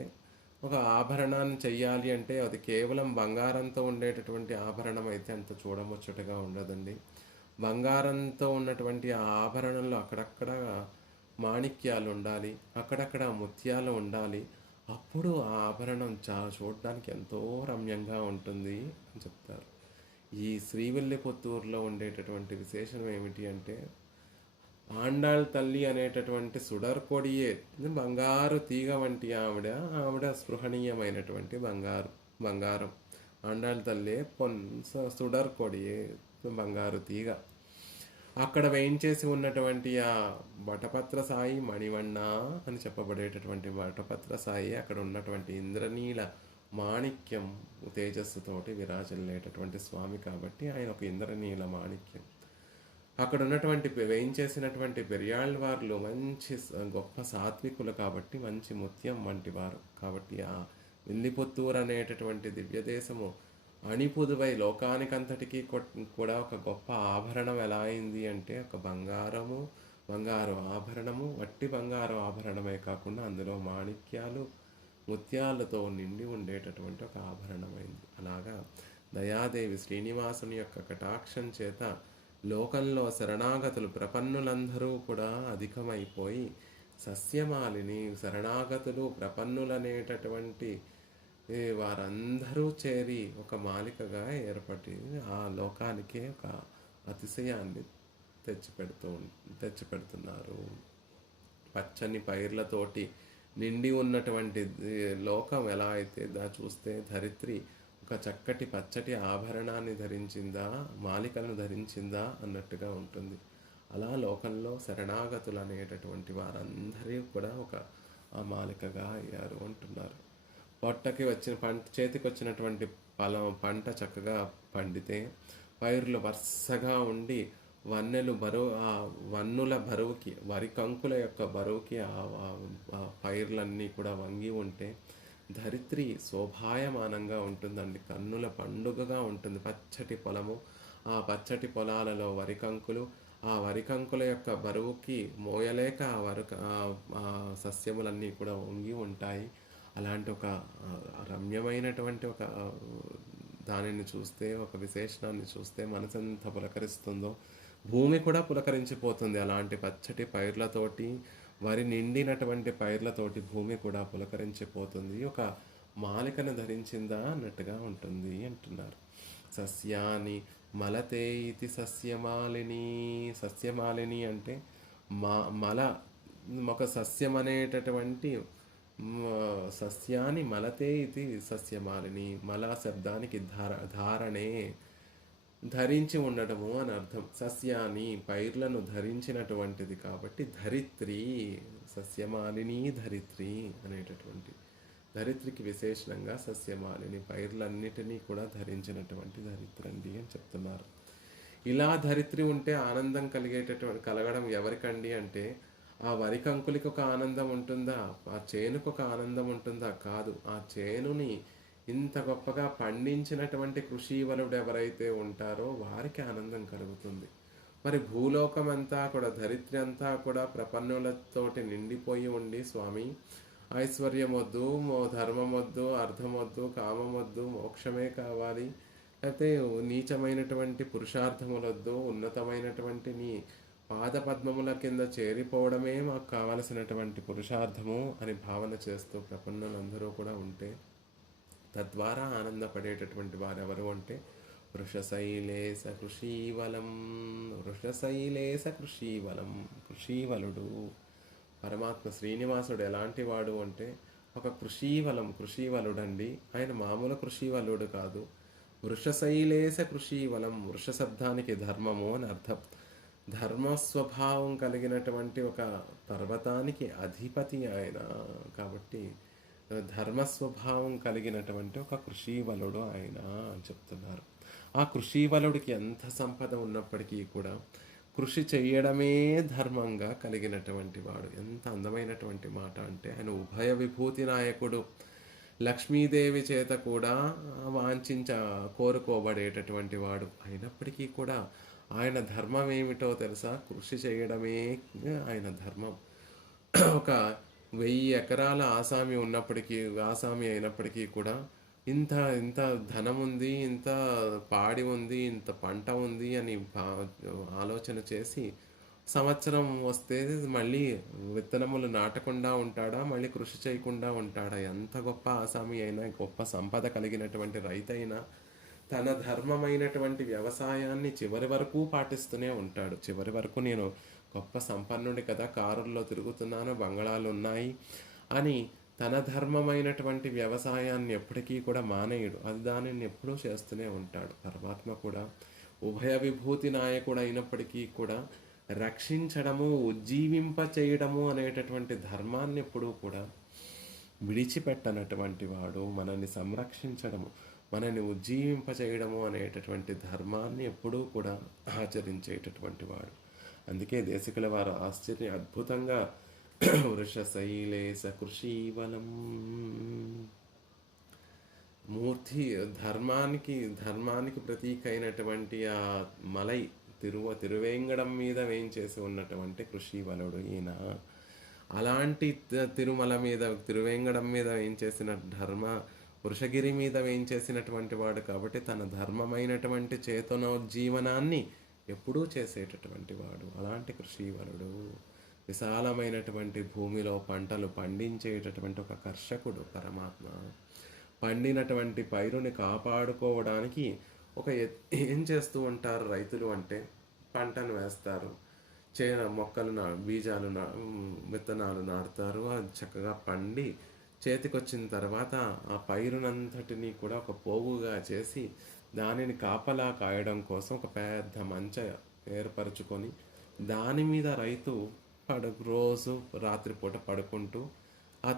ఒక ఆభరణాన్ని చెయ్యాలి అంటే అది కేవలం బంగారంతో ఉండేటటువంటి ఆభరణం అయితే అంత చూడముచ్చటగా ఉండదండి. బంగారంతో ఉన్నటువంటి ఆ ఆభరణంలో అక్కడక్కడ మాణిక్యాలు ఉండాలి, అక్కడక్కడ ముత్యాలు ఉండాలి. అప్పుడు ఆ ఆభరణం చూడడానికి ఎంతో రమ్యంగా ఉంటుంది అని చెప్తారు. ఈ శ్రీవిల్లిపుత్తూరులో ఉండేటటువంటి విశేషం ఏమిటి అంటే, ఆండాళ్ తల్లి అనేటటువంటి సుడర్కొడియే, బంగారు తీగ వంటి ఆవిడ స్పృహణీయమైనటువంటి బంగారం. ఆండాళ్ తల్లి సుడర్కొడియే, బంగారు తీగ. అక్కడ వేయించేసి ఉన్నటువంటి ఆ వటపత్ర సాయి మణివన్న అని చెప్పబడేటటువంటి వటపత్ర సాయి, అక్కడ ఉన్నటువంటి ఇంద్రనీల మాణిక్యం తేజస్సుతోటి విరాజిల్లేటటువంటి స్వామి కాబట్టి ఆయన ఒక ఇంద్రనీల మాణిక్యం. అక్కడ ఉన్నటువంటి వేయించేసినటువంటి పెరియాళ్ళవార్లు మంచి గొప్ప సాత్వికులు కాబట్టి మంచి ముత్యం వంటి వారు కాబట్టి ఆ విల్లిపుత్తూరు అనేటటువంటి దివ్యదేశము అణిపుదువై లోకానికంతటికీ కూడా ఒక గొప్ప ఆభరణం ఎలా అయింది అంటే, ఒక బంగారు ఆభరణము, వట్టి బంగారు ఆభరణమే కాకుండా అందులో మాణిక్యాలు ముత్యాలతో నిండి ఉండేటటువంటి ఒక ఆభరణమైంది. అలాగా దయాదేవి శ్రీనివాసుని యొక్క కటాక్షం చేత లోకంలో శరణాగతులు ప్రపన్నులందరూ కూడా అధికమైపోయి సస్యమాలిని, శరణాగతులు ప్రపన్నులనేటటువంటి వారందరూ చేరి ఒక మాలికగా ఏర్పడి ఆ లోకానికి ఒక అతిశయాన్ని తెచ్చిపెడుతున్నారు. పచ్చని పైర్లతోటి నిండి ఉన్నటువంటి లోకం ఎలా అయితే చూస్తే ధరిత్రి ఒక చక్కటి పచ్చటి ఆభరణాన్ని ధరించిందా, మాలికలను ధరించిందా అన్నట్టుగా ఉంటుంది. అలా లోకంలో శరణాగతులు అనేటటువంటి వారందరూ కూడా ఒక ఆ మాలికగా అయ్యారు అంటున్నారు. చేతికి వచ్చినటువంటి పంట చక్కగా పండితే, పైర్లు వరుసగా ఉండి ఆ వన్నుల బరువుకి, వరి కంకుల యొక్క బరువుకి ఆ పైర్లన్నీ కూడా వంగి ఉంటే ధరిత్రి శోభాయమానంగా ఉంటుందండి. కన్నుల పండుగగా ఉంటుంది. పచ్చటి పొలము, ఆ పచ్చటి పొలాలలో వరికంకులు, ఆ వరికంకుల యొక్క బరువుకి మోయలేక ఆ సస్యములన్నీ కూడా వంగి ఉంటాయి. అలాంటి ఒక రమ్యమైనటువంటి ఒక దానిని చూస్తే, ఒక విశేషణాన్ని చూస్తే మనసెంత పులకరిస్తుందో, భూమి కూడా పులకరించిపోతుంది. అలాంటి పచ్చటి పైర్లతోటి, వరి నిండినటువంటి పైర్లతోటి భూమి కూడా పులకరించిపోతుంది. ఒక మాలికను ధరించిందా అన్నట్టుగా ఉంటుంది అంటున్నారు. సస్యాని మలతే ఇది సస్యమాలిని. సస్యమాలిని అంటే మల, ఒక సస్యం అనేటటువంటి సస్యాన్ని మలతే ఇది సస్యమాలిని. మల శబ్దానికి ధారణే, ధరించి ఉండటము అని అర్థం. సస్యాన్ని పైర్లను ధరించినటువంటిది కాబట్టి ధరిత్రి, సస్యమాలిని ధరిత్రి అనేటటువంటి, ధరిత్రికి విశేషణంగా సస్యమాలిని పైర్లన్నిటినీ కూడా ధరించినటువంటి ధరిత్రండి అని చెప్తున్నారు. ఇలా ధరిత్రి ఉంటే ఆనందం కలగడం ఎవరికండి అంటే, ఆ వరి కంకులకి ఒక ఆనందం ఉంటుందా, ఆ చేనుకు ఒక ఆనందం ఉంటుందా? కాదు. ఆ చేనుని ఇంత గొప్పగా పండించినటువంటి కృషీవలుడు ఎవరైతే ఉంటారో వారికి ఆనందం కలుగుతుంది. మరి భూలోకం అంతా కూడా, ధరిత్రి అంతా కూడా ప్రపన్నులతోటి నిండిపోయి ఉండి, స్వామి ఐశ్వర్యం వద్దు, ధర్మం వద్దు, అర్థం వద్దు, కామం వద్దు, మోక్షమే కావాలి, అయితే నీచమైనటువంటి పురుషార్థములొద్దు, ఉన్నతమైనటువంటి నీ పాదపద్మముల కింద చేరిపోవడమే మాకు కావలసినటువంటి పురుషార్థము అని భావన చేస్తూ ప్రపన్నులందరూ కూడా ఉంటే, తద్వారా ఆనందపడేటటువంటి వారెవరు అంటే వృషశైలేశ కృషీవలం, వృషశైలేశ కృషీవలం, కృషీవలుడు పరమాత్మ శ్రీనివాసుడు ఎలాంటి వాడు అంటే ఒక కృషీవలుడండి. ఆయన మామూలు కృషీవలుడు కాదు. వృషశైలేశ కృషీవలం, వృష శబ్దానికి ధర్మము అని అర్థం. ధర్మస్వభావం కలిగినటువంటి ఒక పర్వతానికి అధిపతి ఆయన కాబట్టి ధర్మస్వభావం కలిగినటువంటి ఒక కృషీవలుడు ఆయన అని చెప్తున్నారు. ఆ కృషీవలుడికి ఎంత సంపద ఉన్నప్పటికీ కూడా కృషి చేయడమే ధర్మంగా కలిగినటువంటి వాడు. ఎంత అందమైనటువంటి మాట అంటే, ఆయన ఉభయ విభూతి నాయకుడు. లక్ష్మీదేవి చేత కూడా కోరుకోబడేటటువంటి వాడు అయినప్పటికీ కూడా ఆయన ధర్మం ఏమిటో తెలుసా? కృషి చేయడమే ఆయన ధర్మం. ఒక 1000 ఎకరాల ఆసామి అయినప్పటికీ కూడా ఇంత ఇంత ధనం ఉంది, ఇంత పాడి ఉంది, ఇంత పంట ఉంది అని ఆలోచన చేసి సంవత్సరం వస్తే మళ్ళీ విత్తనములు నాటకుండా ఉంటాడా? మళ్ళీ కృషి చేయకుండా ఉంటాడా? ఎంత గొప్ప ఆసామి అయినా, గొప్ప సంపద కలిగినటువంటి రైతైనా తన ధర్మమైనటువంటి వ్యవసాయాన్ని చివరి వరకు పాటిస్తూనే ఉంటాడు. చివరి వరకు నేను గొప్ప సంపన్నుడి కదా, కారుల్లో తిరుగుతున్నాను, బంగళాలు ఉన్నాయి అని తన ధర్మమైనటువంటి వ్యవసాయాన్ని ఎప్పటికీ కూడా మానేయుడు. అది దానిని ఎప్పుడూ చేస్తూనే ఉంటాడు. పరమాత్మ కూడా ఉభయ విభూతి నాయకుడు అయినప్పటికీ కూడా రక్షించడము, ఉజ్జీవింప చేయడము అనేటటువంటి ధర్మాన్ని ఎప్పుడూ కూడా విడిచిపెట్టనటువంటి వాడు. మనల్ని సంరక్షించడము, మనల్ని ఉజ్జీవింప చేయడము అనేటటువంటి ధర్మాన్ని ఎప్పుడూ కూడా ఆచరించేటటువంటి వాడు. అందుకే దేశికుల వారు అద్భుతంగా వృషశైలేశ కృషీవలం, మూర్తి ధర్మానికి ప్రతీక అయినటువంటి ఆ మలై తిరువేంగడం మీద వేయించేసి ఉన్నటువంటి కృషీవలుడు ఈయన. అలాంటి తిరువేంగడం మీద వేయించేసిన వృషగిరి మీద వేయించేసినటువంటి వాడు కాబట్టి తన ధర్మమైనటువంటి చేతనోజ్జీవనాన్ని ఎప్పుడూ చేసేటటువంటి వాడు. అలాంటి కృషీవలుడు విశాలమైనటువంటి భూమిలో పంటలు పండించేటటువంటి ఒక కర్షకుడు పరమాత్మ. పండినటువంటి పైరుని కాపాడుకోవడానికి ఏం చేస్తూ ఉంటారు రైతులు అంటే, పంటను వేస్తారు, మొక్కలు బీజాలు విత్తనాలు నాటుతారు. అది చక్కగా పండి చేతికొచ్చిన తర్వాత ఆ పైరునంతటిని కూడా ఒక పోగుగా చేసి దానిని కాపలా కాయడం కోసం ఒక పెద్ద మంచ ఏర్పరచుకొని దాని మీద రైతు రోజు రాత్రిపూట పడుకుంటూ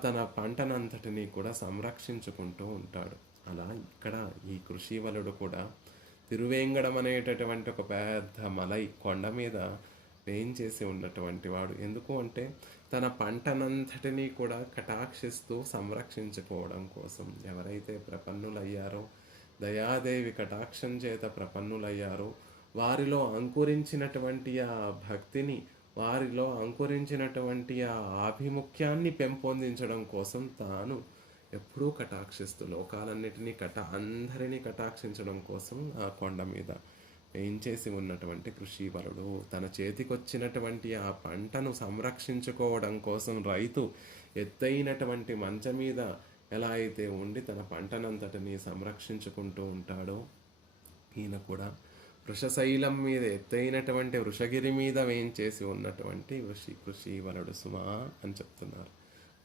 తన పంటనంతటిని కూడా సంరక్షించుకుంటూ ఉంటాడు. అలా ఇక్కడ ఈ కృషీవలుడు కూడా తిరువేంగడం అనేటటువంటి ఒక పెద్ద మలై కొండ మీద వేయించేసి ఉన్నటువంటి వాడు. ఎందుకు అంటే తన పంటనంతటినీ కూడా కటాక్షిస్తూ సంరక్షించుకోవడం కోసం. ఎవరైతే ప్రపన్నులయ్యారో, దయాదేవి కటాక్షం చేత ప్రపన్నులయ్యారో, వారిలో అంకురించినటువంటి ఆ భక్తిని, వారిలో అంకురించినటువంటి ఆ ఆభిముఖ్యాన్ని పెంపొందించడం కోసం తాను ఎప్పుడూ కటాక్షిస్తూ లోకాలన్నిటినీ అందరినీ కటాక్షించడం కోసం ఆ కొండ మీద వేయించేసి ఉన్నటువంటి కృషీవలుడు. తన చేతికొచ్చినటువంటి ఆ పంటను సంరక్షించుకోవడం కోసం రైతు ఎత్తైనటువంటి మంచం మీద ఎలా అయితే ఉండి తన పంటనంతటిని సంరక్షించుకుంటూ ఉంటాడో, ఈయన కూడా వృషశైలం మీద ఎత్తైనటువంటి వృషగిరి మీద వేయించేసి ఉన్నటువంటి కృషీవలుడు సుమా అని చెప్తున్నారు.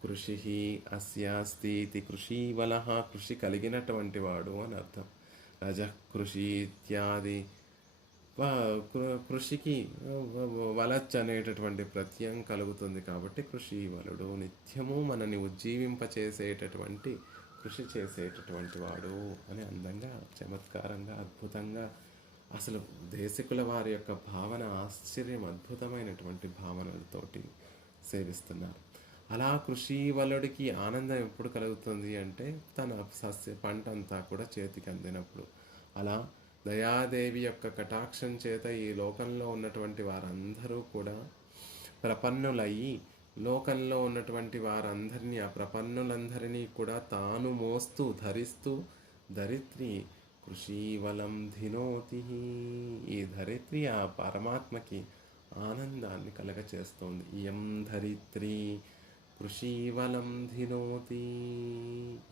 కృషి అస్యాస్తి కృషీవల, కృషి కలిగినటువంటి వాడు అని అర్థం. రజ కృషి ఇత్యాది కృషికి వలచ్ అనేటటువంటి ప్రత్యయం కలుగుతుంది. కాబట్టి కృషి వలుడు నిత్యము మనని ఉజ్జీవింపచేసేటటువంటి కృషి చేసేటటువంటి వాడు అని అందంగా, చమత్కారంగా, అద్భుతంగా అసలు దేశికుల వారి యొక్క భావన ఆశ్చర్యం, అద్భుతమైనటువంటి భావనలతోటి సేవిస్తున్నారు. అలా కృషి వలుడికి ఆనందం ఎప్పుడు కలుగుతుంది అంటే తన పంట అంతా కూడా చేతికి అందినప్పుడు. అలా దయాదేవి యొక్క కటాక్షం చేత ఈ లోకంలో ఉన్నటువంటి వారందరూ కూడా ప్రపన్నులయ్యి, లోకంలో ఉన్నటువంటి వారందరినీ, ఆ ప్రపన్నులందరినీ కూడా తాను మోస్తూ ధరిస్తూ ధరిత్రి కృషీవలం ధినోతి, ఈ ధరిత్రి ఆ పరమాత్మకి ఆనందాన్ని కలగచేస్తోంది. ఇయం ధరిత్రి కృషీవలం ధినోతి,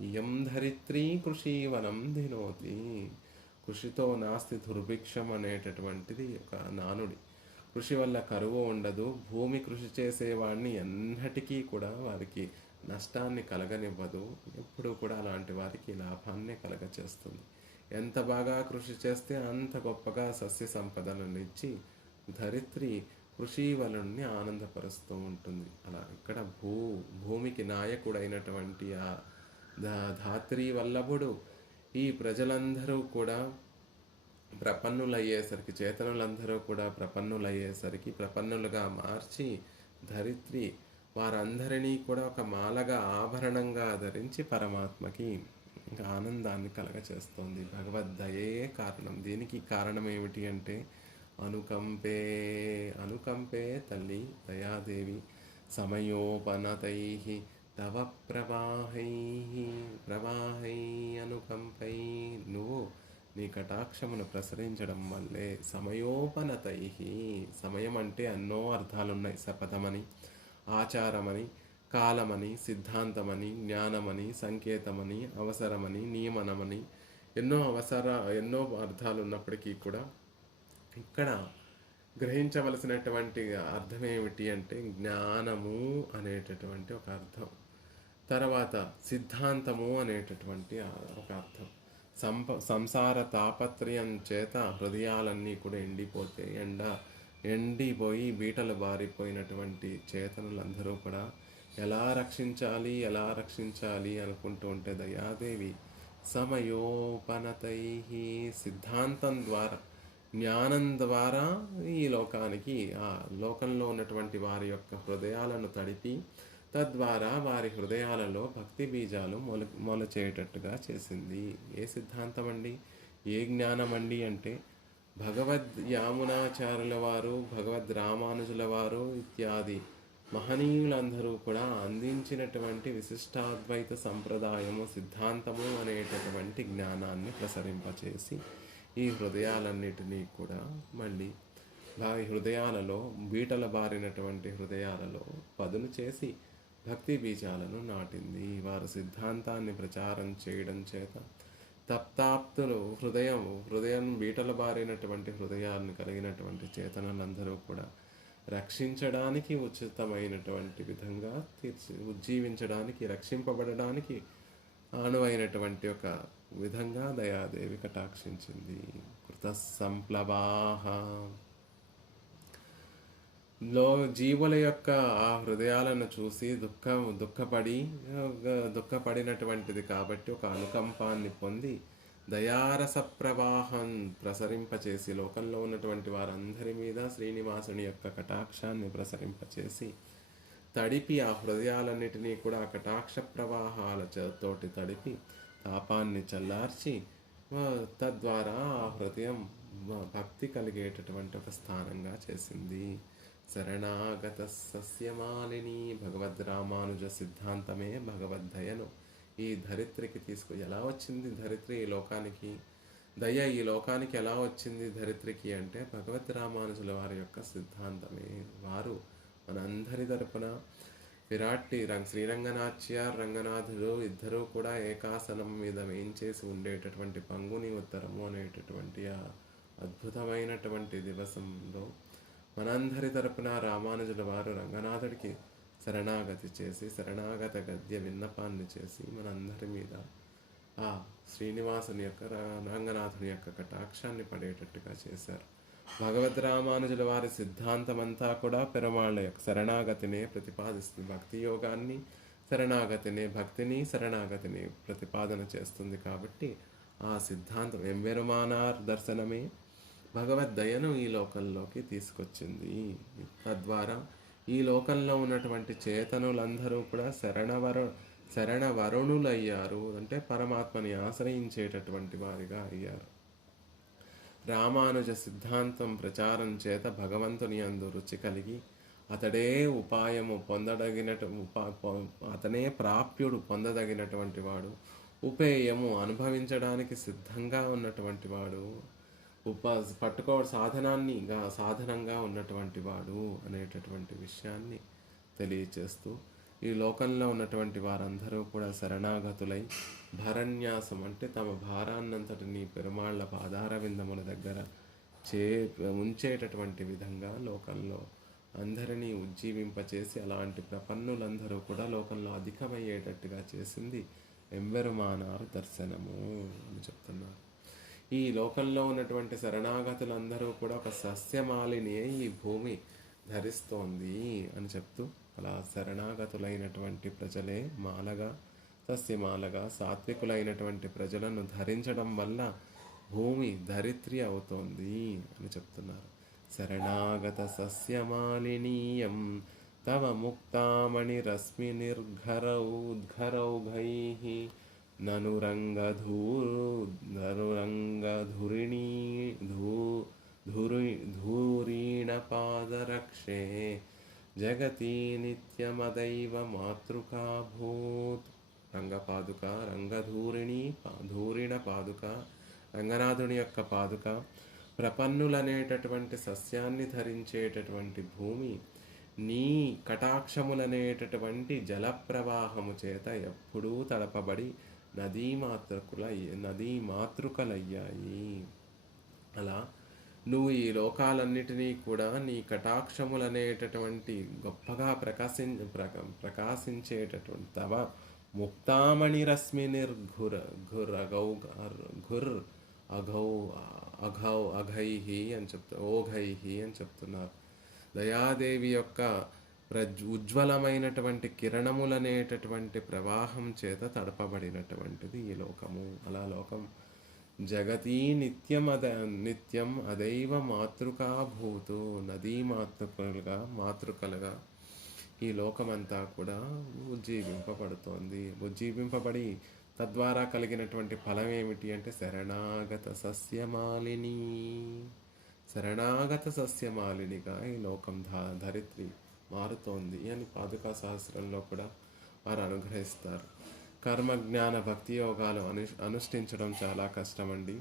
ఇయం ధరిత్రి కృషీవలం ధినోతి. కృషితో నాస్తి దుర్భిక్షం అనేటటువంటిది ఒక నానుడి. కృషి వల్ల కరువు ఉండదు. భూమి కృషి చేసేవాడిని ఎన్నటికీ కూడా వారికి నష్టాన్ని కలగనివ్వదు. ఎప్పుడు కూడా అలాంటి వారికి లాభాన్నే కలగచేస్తుంది. ఎంత బాగా కృషి చేస్తే అంత గొప్పగా సస్య సంపదలను ఇచ్చి ధరిత్రి కృషి వలన్ని ఆనందపరుస్తూ ఉంటుంది. అలా ఇక్కడ భూమికి నాయకుడైనటువంటి ఆ ధాత్రి వల్లభుడు ఈ ప్రజలందరూ కూడా ప్రపన్నులయ్యేసరికి, చేతనులందరూ కూడా ప్రపన్నులయ్యేసరికి ప్రపన్నులుగా మార్చి ధరిత్రి వారందరినీ కూడా ఒక మాలగా, ఆభరణంగా ధరించి పరమాత్మకి ఇంకా ఆనందాన్ని కలగచేస్తోంది. భగవద్దయే కారణం. దీనికి కారణం ఏమిటి అంటే అనుకంపే. అనుకంపే తల్లి దయాదేవి సమయోపనతై తవ ప్రవాహై అనుకంపై, నువ్వు నీ కటాక్షమును ప్రసరించడం వల్లే సమయోపనతై. సమయం అంటే ఎన్నో అర్థాలున్నాయి. శపథమని, ఆచారమని, కాలమని, సిద్ధాంతమని, జ్ఞానమని, సంకేతమని, అవసరమని, నియమనమని ఎన్నో అర్థాలు ఉన్నప్పటికీ కూడా ఇక్కడ గ్రహించవలసినటువంటి అర్థం ఏమిటి అంటే జ్ఞానము అనేటటువంటి ఒక అర్థం, తర్వాత సిద్ధాంతము అనేటటువంటి ఒక అర్థం. సంసార తాపత్రయం చేత హృదయాలన్నీ కూడా ఎండిపోయి బీటలు బారిపోయినటువంటి చేతనులందరూ కూడా ఎలా రక్షించాలి అనుకుంటూ ఉంటే దయాదేవి సమయోపనతై, సిద్ధాంతం ద్వారా, జ్ఞానం ద్వారా ఈ లోకానికి, ఆ లోకంలో ఉన్నటువంటి వారి యొక్క హృదయాలను తడిపి తద్వారా వారి హృదయాలలో భక్తి బీజాలు మొలచేటట్టుగా చేసింది. ఏ సిద్ధాంతం అండి, ఏ జ్ఞానం అండి అంటే భగవద్ యామునాచార్యుల వారు, భగవద్ రామానుజుల వారు ఇత్యాది మహనీయులందరూ కూడా అందించినటువంటి విశిష్టాద్వైత సంప్రదాయము, సిద్ధాంతము అనేటటువంటి జ్ఞానాన్ని ప్రసరింపచేసి ఈ హృదయాలన్నిటినీ కూడా మళ్ళీ వారి హృదయాలలో, బీటల బారినటువంటి హృదయాలలో పదును చేసి భక్తి బీజాలను నాటింది. వారు సిద్ధాంతాన్ని ప్రచారం చేయడం చేత తప్తాప్తులు, హృదయం బీటల బారినటువంటి హృదయాలను కలిగినటువంటి చేతనులందరూ కూడా రక్షించడానికి, ఉచితమైనటువంటి విధంగా ఉజ్జీవించడానికి, రక్షింపబడడానికి అనువైనటువంటి ఒక విధంగా దయాదేవి కటాక్షించింది. కృత సంప్లవాహ, జీవుల యొక్క ఆ హృదయాలను చూసి దుఃఖపడినటువంటిది కాబట్టి ఒక అనుకంపాన్ని పొంది దయారస ప్రవాహం ప్రసరింపచేసి లోకంలో ఉన్నటువంటి వారందరి మీద శ్రీనివాసుని యొక్క కటాక్షాన్ని ప్రసరింపచేసి తడిపి ఆ హృదయాలన్నిటినీ కూడా కటాక్ష ప్రవాహాలతోటి తడిపి తాపాన్ని చల్లార్చి తద్వారా ఆ హృదయం భక్తి కలిగేటటువంటి ఒక స్థానంగా చేసింది. శరణాగత సస్యమాలిని, భగవద్ రామానుజ సిద్ధాంతమే భగవద్దయను ఈ ధరిత్రికి ఎలా వచ్చింది ధరిత్రి ఈ లోకానికి, దయ ఈ లోకానికి ఎలా వచ్చింది ధరిత్రికి అంటే భగవద్ రామానుజుల వారి యొక్క సిద్ధాంతమే. వారు మనందరి తరపున శ్రీరంగనాచ్యార్, రంగనాథుడు ఇద్దరూ కూడా ఏకాసనం మీద వేయించేసి ఉండేటటువంటి పంగుని ఉత్తరము అనేటటువంటి ఆ అద్భుతమైనటువంటి దివసంలో మనందరి తరపున రామానుజుల వారు రంగనాథుడికి శరణాగతి చేసి, శరణాగత గద్య విన్నపాన్ని చేసి మనందరి మీద ఆ శ్రీనివాసుని యొక్క, రంగనాథుని యొక్క కటాక్షాన్ని పడేటట్టుగా చేశారు. భగవద్ రామానుజుల వారి సిద్ధాంతమంతా కూడా పెరుమాళ్ళ యొక్క శరణాగతినే ప్రతిపాదిస్తుంది. భక్తి యోగాన్ని, భక్తిని శరణాగతిని ప్రతిపాదన చేస్తుంది. కాబట్టి ఆ సిద్ధాంతం ఎంబెరుమానార్ దర్శనమే భగవద్దయను ఈ లోకంలోకి తీసుకొచ్చింది. తద్వారా ఈ లోకంలో ఉన్నటువంటి చేతనులందరూ కూడా శరణవరుణులయ్యారు. అంటే పరమాత్మని ఆశ్రయించేటటువంటి వారిగా అయ్యారు. రామానుజ సిద్ధాంతం ప్రచారం చేత భగవంతుని యందు రుచి కలిగి అతడే ఉపాయము అతనే ప్రాప్యుడు పొందదగినటువంటి వాడు, ఉపేయము అనుభవించడానికి సిద్ధంగా ఉన్నటువంటి వాడు, సాధనంగా ఉన్నటువంటి వాడు అనేటటువంటి విషయాన్ని తెలియచేస్తూ ఈ లోకంలో ఉన్నటువంటి వారందరూ కూడా శరణాగతులై భరణ్యాసం అంటే తమ భారాన్నంతటిని పెరుమాళ్ళ పాదార విందముల దగ్గర ఉంచేటటువంటి విధంగా లోకంలో అందరినీ ఉజ్జీవింపచేసి అలాంటి ప్రపన్నులందరూ కూడా లోకంలో అధికమయ్యేటట్టుగా చేసింది ఎంబెరుమానారు దర్శనము అని చెప్తున్నారు. ఈ లోకంలో ఉన్నటువంటి శరణాగతులందరూ కూడా ఒక సస్యమాలిని ఈ భూమి ధరిస్తోంది అని చెప్తూ, అలా శరణాగతులైనటువంటి ప్రజలే మాలగా, సస్యమాలగా, సాత్వికులైనటువంటి ప్రజలను ధరించడం వల్ల భూమి ధరిత్రి అవుతోంది అని చెప్తున్నారు. శరణాగత సస్యమాలినీయం తవ ముక్తామణి రశ్మి నిర్ఘరౌద్ఘరౌఘైః ధూరీణపాదరక్షే జగతి నిత్యమదైవ మాతృకాభూత్. రంగపాదుక, ధూరిణ పాదుక, రంగనాథుని యొక్క పాదుక, ప్రపన్నులనేటటువంటి సస్యాన్ని ధరించేటటువంటి భూమి నీ కటాక్షములనేటటువంటి జలప్రవాహము చేత ఎప్పుడూ తడపబడి నదీ మాతృకలయ్యాయి. అలా నువ్వు ఈ లోకాలన్నిటినీ కూడా నీ కటాక్షములనేటటువంటి గొప్పగా ప్రకాశించేటటువంటి తవ ముక్తామణి రశ్మి అఘైహి అని ఓఘైహి అని చెప్తున్నారు. దయాదేవి యొక్క ఉజ్వలమైనటువంటి కిరణములనేటటువంటి ప్రవాహం చేత తడపబడినటువంటిది ఈ లోకము. అలా లోకం జగతి నిత్యం అదైవ మాతృకాభూతు, నదీ మాతృకలుగా ఈ లోకమంతా కూడా ఉజ్జీవింపబడి తద్వారా కలిగినటువంటి ఫలం ఏమిటి అంటే శరణాగత సస్యమాలినిగా ఈ లోకం ధరిత్రి మారుతోంది అని పాదుకా సహస్రంలో కూడా వారు అనుగ్రహిస్తారు. కర్మజ్ఞాన భక్తి యోగాలు అనుష్ఠించడం చాలా కష్టమండి.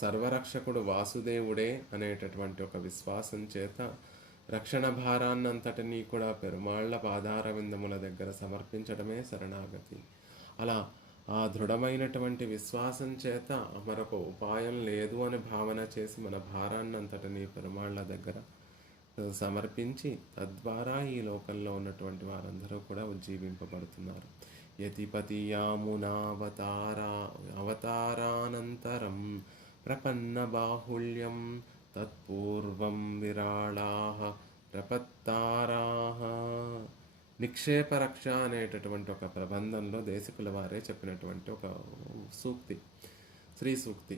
సర్వరక్షకుడు వాసుదేవుడే అనేటటువంటి ఒక విశ్వాసం చేత రక్షణ భారాన్నంతటినీ కూడా పెరుమాళ్ల పాదార విందముల దగ్గర సమర్పించడమే శరణాగతి. అలా ఆ దృఢమైనటువంటి విశ్వాసం చేత మరొక ఉపాయం లేదు అని భావన చేసి మన భారాన్నంతటినీ పెరుమాళ్ల దగ్గర సమర్పించి తద్వారా ఈ లోకంలో ఉన్నటువంటి వారందరూ కూడా ఉజ్జీవింపబడుతున్నారు. యతిపతి అవతారానంతరం ప్రపన్న బాహుళ్యం తత్పూర్వం విరాళాః ప్రపత్తారాః. నిక్షేపరక్ష అనేటటువంటి ఒక ప్రబంధంలో దేశికుల వారే చెప్పినటువంటి ఒక సూక్తి, శ్రీ సూక్తి.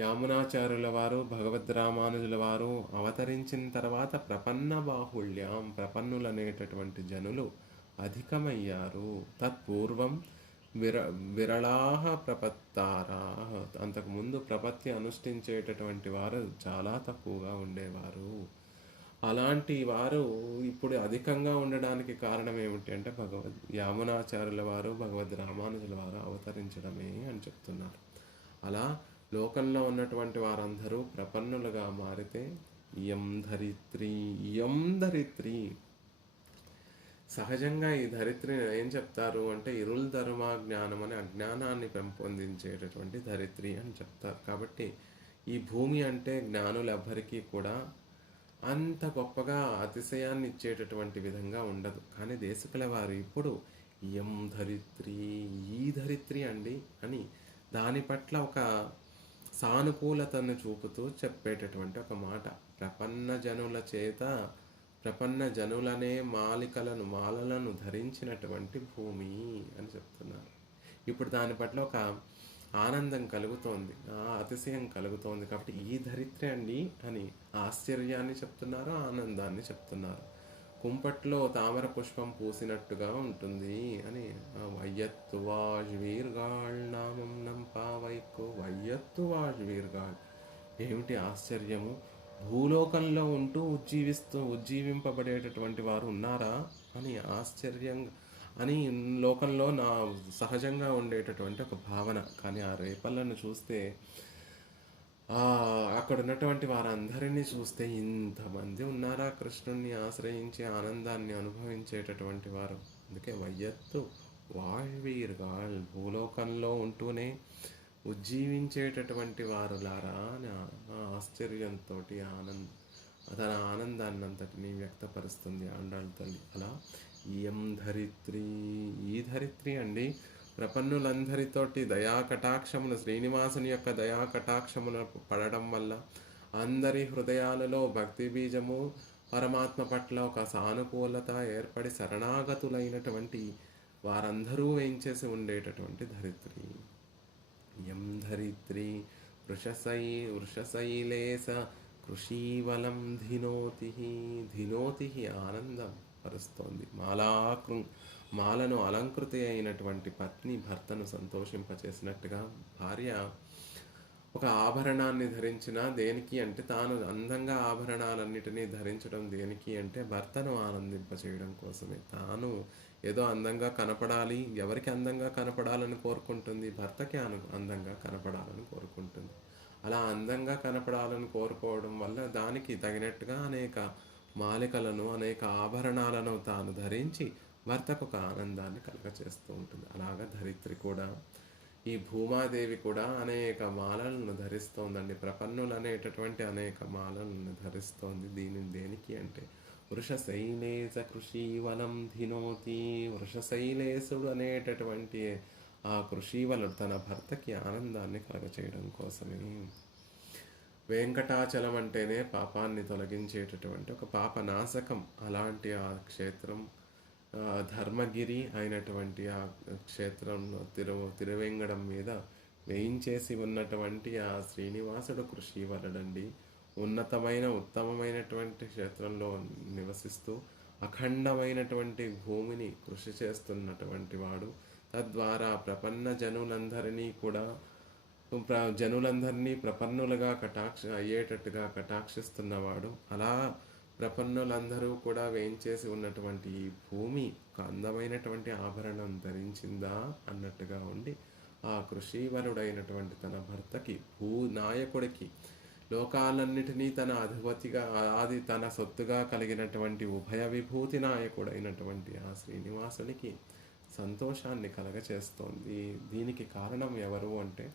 యామునాచార్యుల వారు, భగవద్ రామానుజుల వారు అవతరించిన తర్వాత ప్రపన్న బాహుళ్యం, ప్రపన్నులనేటటువంటి జనులు అధికమయ్యారు. తత్పూర్వం విరళాహ ప్రపత్తారాః. అంతకుముందు ప్రపత్తి అనుష్ఠించేటటువంటి వారు చాలా తక్కువగా ఉండేవారు. అలాంటి వారు ఇప్పుడు అధికంగా ఉండడానికి కారణం ఏమిటి అంటే యామునాచార్యుల వారు, భగవద్ రామానుజుల వారు అవతరించడమే అని చెప్తున్నారు. అలా లోకంలో ఉన్నటువంటి వారందరూ ప్రపన్నులుగా మారితే ఇయం ధరిత్రి సహజంగా ఈ ధరిత్రిని ఏం చెప్తారు అంటే ఇరుల్ ధర్మ జ్ఞానం అనే అజ్ఞానాన్ని పెంపొందించేటటువంటి ధరిత్రి అని చెప్తారు. కాబట్టి ఈ భూమి అంటే జ్ఞానులెవ్వరికీ కూడా అంత గొప్పగా అతిశయాన్ని ఇచ్చేటటువంటి విధంగా ఉండదు. కానీ దేశికుల వారు ఇప్పుడు ఈ ధరిత్రి అండి అని దాని పట్ల ఒక సానుకూలతను చూపుతూ చెప్పేటటువంటి ఒక మాట. ప్రపన్న జనుల చేత ప్రపన్న జనులనే మాలలను ధరించినటువంటి భూమి అని చెప్తున్నారు. ఇప్పుడు దాని పట్ల ఒక ఆనందం కలుగుతోంది, అతిశయం కలుగుతోంది. కాబట్టి ఈ ధరిత్రి అండి అని ఆశ్చర్యాన్ని చెప్తున్నారు, ఆనందాన్ని చెప్తున్నారు. కుంపట్లో తామర పుష్పం పూసినట్టుగా ఉంటుంది అని. వయ్యత్తు వాజ్వీర్గాళ్ నామం నంపావైకు వయ్యత్తు వాజ్వీర్గాళ్. ఏమిటి ఆశ్చర్యము! భూలోకంలో ఉంటూ ఉజ్జీవింపబడేటటువంటి వారు ఉన్నారా అని ఆశ్చర్యంగా అని లోకంలో నా సహజంగా ఉండేటటువంటి ఒక భావన. కానీ ఆ రేపలను చూస్తే, అక్కడ ఉన్నటువంటి వారందరినీ చూస్తే ఇంతమంది ఉన్నారా కృష్ణుణ్ణి ఆశ్రయించి ఆనందాన్ని అనుభవించేటటువంటి వారు. అందుకే వయ్యత్తు వాళ్వీర్గాళ్, భూలోకంలో ఉంటూనే ఉజ్జీవించేటటువంటి వారులారా అని ఆశ్చర్యంతో తన ఆనందాన్ని అంతటినీ వ్యక్తపరుస్తుంది ఆండాళ్ళ తల్లి. అలా ఇయం ధరిత్రి, ఈ ధరిత్రి అండి ప్రపన్నులందరితోటి దయాకటాక్షములు, శ్రీనివాసుని యొక్క దయాకటాక్షములు పడడం వల్ల అందరి హృదయాలలో భక్తి బీజము, పరమాత్మ పట్ల ఒక సానుకూలత ఏర్పడి శరణాగతులైనటువంటి వారందరూ వేయించేసి ఉండేటటువంటి ధరిత్రి. ఇయం ధరిత్రి వృషశైలేశ కృషీవలం ధినోతి ఆనందం పరుస్తోంది. మాలను అలంకృతి అయినటువంటి పత్ని భర్తను సంతోషింపచేసినట్టుగా భార్య ఒక ఆభరణాన్ని ధరించిన దేనికి అంటే, తాను అందంగా ఆభరణాలన్నిటినీ ధరించడం దేనికి అంటే భర్తను ఆనందింపచేయడం కోసమే. తాను ఏదో అందంగా కనపడాలి, ఎవరికి అందంగా కనపడాలని కోరుకుంటుంది? భర్తకి అందంగా కనపడాలని కోరుకుంటుంది. అలా అందంగా కనపడాలని కోరుకోవడం వల్ల దానికి తగినట్టుగా అనేక మాలికలను, అనేక ఆభరణాలను తాను ధరించి భర్తకు ఒక ఆనందాన్ని కలుగచేస్తూ ఉంటుంది. అలాగా ధరిత్రి కూడా, ఈ భూమాదేవి కూడా అనేక మాలలను ధరిస్తోందండి. ప్రపన్నులు అనేటటువంటి అనేక మాలలను ధరిస్తోంది. దేనికి అంటే వృషశైలేశ కృషీవలం ధినోతి. వృషశైలేశుడు అనేటటువంటి ఆ కృషీవలుడు తన భర్తకి ఆనందాన్ని కలగచేయడం కోసమే. వెంకటాచలం అంటేనే పాపాన్ని తొలగించేటటువంటి ఒక పాపనాశకం. అలాంటి ఆ క్షేత్రం, ధర్మగిరి అయినటువంటి ఆ క్షేత్రంలో తిరువెంగడం మీద వేయించేసి ఉన్నటువంటి ఆ శ్రీనివాసుడు కృషీవలుడండి. ఉత్తమమైనటువంటి క్షేత్రంలో నివసిస్తూ అఖండమైనటువంటి భూమిని కృషి చేస్తున్నటువంటి వాడు. తద్వారా ప్రపన్న జనులందరినీ ప్రపన్నులుగా అయ్యేటట్టుగా కటాక్షిస్తున్నవాడు. అలా ప్రపన్నులందరూ కూడా వేయించేసి ఉన్నటువంటి ఈ భూమి ఒక అందమైనటువంటి ఆభరణం ధరించిందా అన్నట్టుగా ఉండి, ఆ కృషీవలుడైనటువంటి తన భర్తకి, భూనాయకుడికి, లోకాలన్నిటినీ తన తన సొత్తుగా కలిగినటువంటి ఉభయ విభూతి నాయకుడైనటువంటి ఆ శ్రీనివాసునికి సంతోషాన్ని కలగచేస్తోంది. దీనికి కారణం ఎవరు అంటే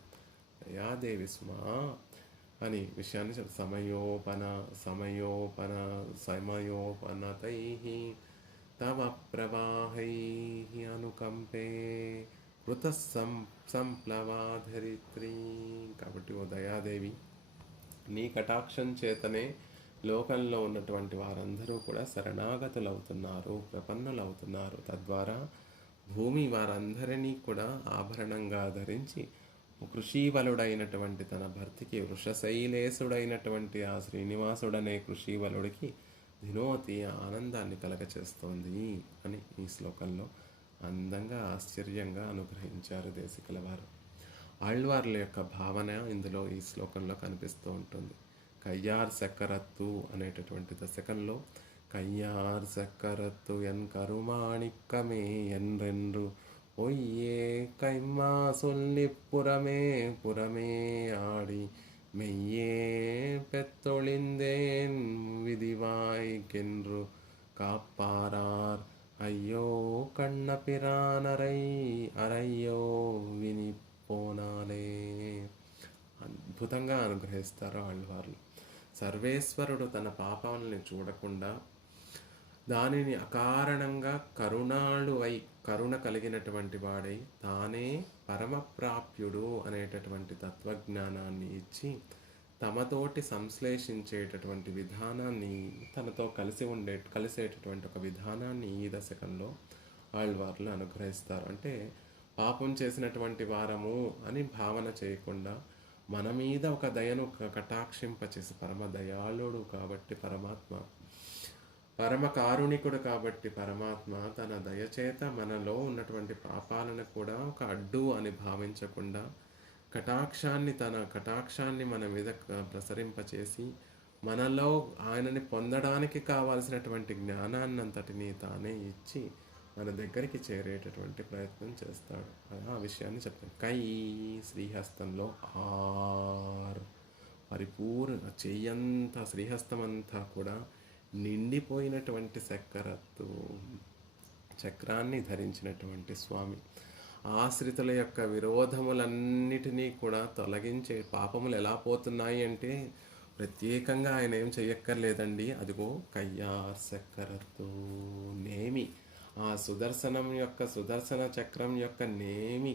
దయాదేవి స్మా అని విషయాన్ని సమయోపనతై తవ ప్రవాహై అనుకంపే కృత సంప్లవాధరిత్రి. కాబట్టి ఓ దయాదేవి, నీ కటాక్షం చేతనే లోకంలో ఉన్నటువంటి వారందరూ కూడా శరణాగతులవుతున్నారు, ప్రపన్నులవుతున్నారు. తద్వారా భూమి వారందరినీ కూడా ఆభరణంగా ధరించి కృషీవలుడైనటువంటి తన భర్తకి, వృషశైలేశుడైనటువంటి ఆ శ్రీనివాసుడనే కృషీవలుడికి ధినోతి ఆనందాన్ని కలగచేస్తోంది అని ఈ శ్లోకంలో అందంగా, ఆశ్చర్యంగా అనుగ్రహించారు దేశికుల వారు. ఆళ్వార్ల యొక్క భావన ఇందులో ఈ శ్లోకంలో కనిపిస్తూ ఉంటుంది. కయ్యార్ సక్కరత్తు అనేటటువంటి దశకంలో కయ్యార్ సక్కరత్తు ఎన్ కరుమాణిక్కమే ఎన్రెండ్రు ఒయ్యే కైమ్మా సొల్లి పురమే ఆడి மெய்யே பெத்தொழிந்தேன் விதிவாய்க்கென்று காப்பாரார் అయ్యో కన్న అరయ్యో వినిపోనాలే. అద్భుతంగా అనుగ్రహిస్తారు ఆళ్వార్లు. సర్వేశ్వరుడు తన పాపాలని చూడకుండా దానిని అకారణంగా కరుణ కలిగినటువంటి వాడై తానే పరమప్రాప్యుడు అనేటటువంటి తత్వజ్ఞానాన్ని ఇచ్చి తమతోటి సంశ్లేషించేటటువంటి విధానాన్ని, తనతో కలిసేటటువంటి ఒక విధానాన్ని ఈ దశకంలో ఆళ్వార్లు అనుగ్రహిస్తారు. అంటే పాపం చేసినటువంటి వారము అని భావన చేయకుండా మన మీద ఒక దయను కటాక్షింపచేసి, పరమ దయాళుడు కాబట్టి పరమాత్మ, పరమ కారుణికుడు కాబట్టి పరమాత్మ తన దయచేత మనలో ఉన్నటువంటి పాపాలను కూడా ఒక అడ్డు అని భావించకుండా తన కటాక్షాన్ని మన మీద ప్రసరింపచేసి మనలో ఆయనని పొందడానికి కావాల్సినటువంటి జ్ఞానాన్నంతటినీ తానే ఇచ్చి మన దగ్గరికి చేరేటటువంటి ప్రయత్నం చేస్తాడు. ఆ విషయాన్ని చెప్తాను. కై శ్రీహస్తంలో పరిపూర్ణ చెయ్యంతా, శ్రీహస్తం అంతా కూడా నిండిపోయినటువంటి చక్రాన్ని ధరించినటువంటి స్వామి ఆశ్రితుల యొక్క విరోధములన్నిటినీ కూడా తొలగించే, పాపములు ఎలా పోతున్నాయి అంటే ప్రత్యేకంగా ఆయన ఏం చెయ్యక్కర్లేదండి. అదిగో కయ్యార్ చక్కరత్తు నేమి, ఆ సుదర్శన చక్రం యొక్క నేమి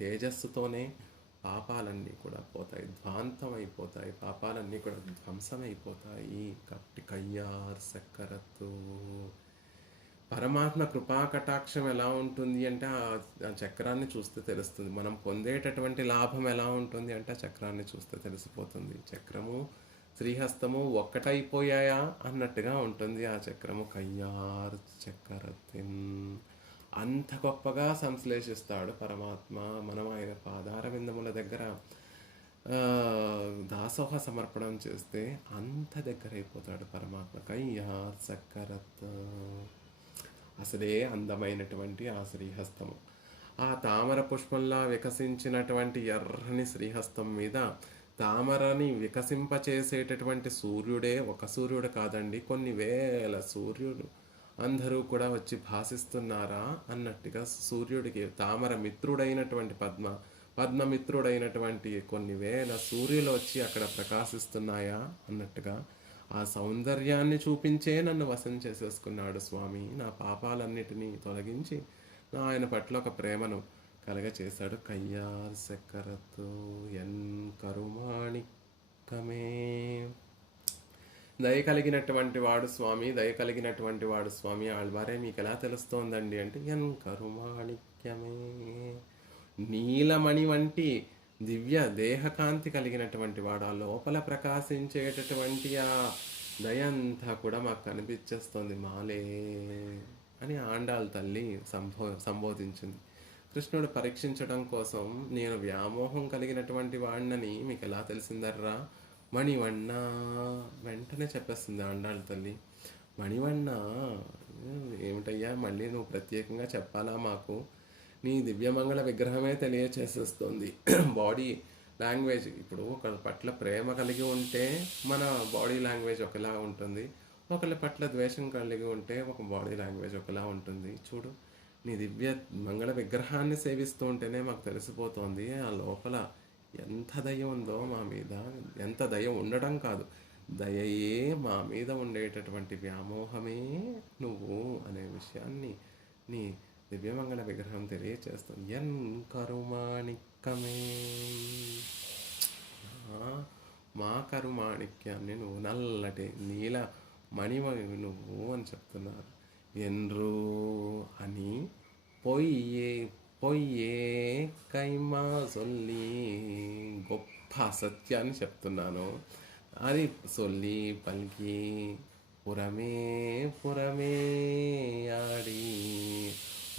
తేజస్సుతోనే పాపాలన్నీ కూడా పోతాయి, ధ్వాంతమైపోతాయి, పాపాలన్నీ కూడా ధ్వంసమైపోతాయి. కాబట్టి కయ్యార్ చక్కరత్తు పరమాత్మ కృపాకటాక్షం ఎలా ఉంటుంది అంటే ఆ చక్రాన్ని చూస్తే తెలుస్తుంది. మనం పొందేటటువంటి లాభం ఎలా ఉంటుంది అంటే ఆ చక్రాన్ని చూస్తే తెలిసిపోతుంది. చక్రము శ్రీహస్తము ఒక్కటైపోయాయా అన్నట్టుగా ఉంటుంది ఆ చక్రము. కయ్యార్ చక్కరతిన్ అంత గొప్పగా సంశ్లేషిస్తాడు పరమాత్మ. మనం ఆయన పాదార విందముల దగ్గర దాసోహ సమర్పణం చేస్తే అంత దగ్గర అయిపోతాడు పరమాత్మ. కయ్యార్ చక్కరత్ అసలే అందమైనటువంటి ఆ శ్రీహస్తము, ఆ తామర పుష్పంలా వికసించినటువంటి ఎర్రని శ్రీహస్తం మీద తామరని వికసింపచేసేటటువంటి సూర్యుడే, ఒక సూర్యుడు కాదండి, కొన్ని వేల సూర్యుడు అందరూ కూడా వచ్చి భాసిస్తున్నారా అన్నట్టుగా సూర్యుడికి తామర మిత్రుడైనటువంటి పద్మమిత్రుడైనటువంటి కొన్ని వేల సూర్యులు వచ్చి అక్కడ ప్రకాశిస్తున్నాయా అన్నట్టుగా ఆ సౌందర్యాన్ని చూపించే నన్ను వశం చేసేసుకున్నాడు స్వామి. నా పాపాలన్నిటినీ తొలగించి నా ఆయన పట్ల ఒక ప్రేమను కలగచేశాడు. కయ్యార్ చక్కరతో ఎన్ కరుమాణికమే, దయ కలిగినటువంటి వాడు స్వామి ఆళ్వారే మీకు ఎలా తెలుస్తోందండి అంటే ఎన్ కరుమాణిక్యమే, నీలమణి వంటి దివ్య దేహకాంతి కలిగినటువంటి వాడు, ఆ లోపల ప్రకాశించేటటువంటి ఆ దయంతా కూడా మాకు కనిపించేస్తోంది మాలే అని ఆండాళ్ళ తల్లి సంబోధించింది. కృష్ణుడు పరీక్షించడం కోసం నేను వ్యామోహం కలిగినటువంటి వాడినని మీకు ఎలా తెలిసిందర్రా మణివన్న, వెంటనే చెప్పేస్తుంది ఆండాళ్ళ తల్లి. మణివన్న ఏమిటయ్యా, మళ్ళీ నువ్వు ప్రత్యేకంగా చెప్పాలా మాకు? నీ దివ్యమంగళ విగ్రహమే తెలియచేసేస్తుంది. బాడీ లాంగ్వేజ్, ఇప్పుడు ఒకరి పట్ల ప్రేమ కలిగి ఉంటే మన బాడీ లాంగ్వేజ్ ఒకలా ఉంటుంది, ఒకరి పట్ల ద్వేషం కలిగి ఉంటే ఒక బాడీ లాంగ్వేజ్ ఒకలా ఉంటుంది. చూడు, నీ దివ్య మంగళ విగ్రహాన్ని సేవిస్తూ ఉంటేనే మాకు తెలిసిపోతుంది ఆ లోపల ఎంత దయ ఉందో మా మీద. ఎంత దయ ఉండడం కాదు, దయయే మా మీద ఉండేటటువంటి వ్యామోహమే నువ్వు అనే విషయాన్ని నీ దివ్యమంగళ విగ్రహం తెలియచేస్తుంది. ఎన్ కరుమాణిక్యమే, మా కరుమాణిక్యాన్ని నువ్వు, నల్లటి నీల మణిమణి నువ్వు అని చెప్తున్నారు. ఎన్రు అని పొయ్యే కైమా సొల్లి, గొప్ప సత్యాన్ని చెప్తున్నాను. అది సొల్లి పలికి పురమే ఆడి,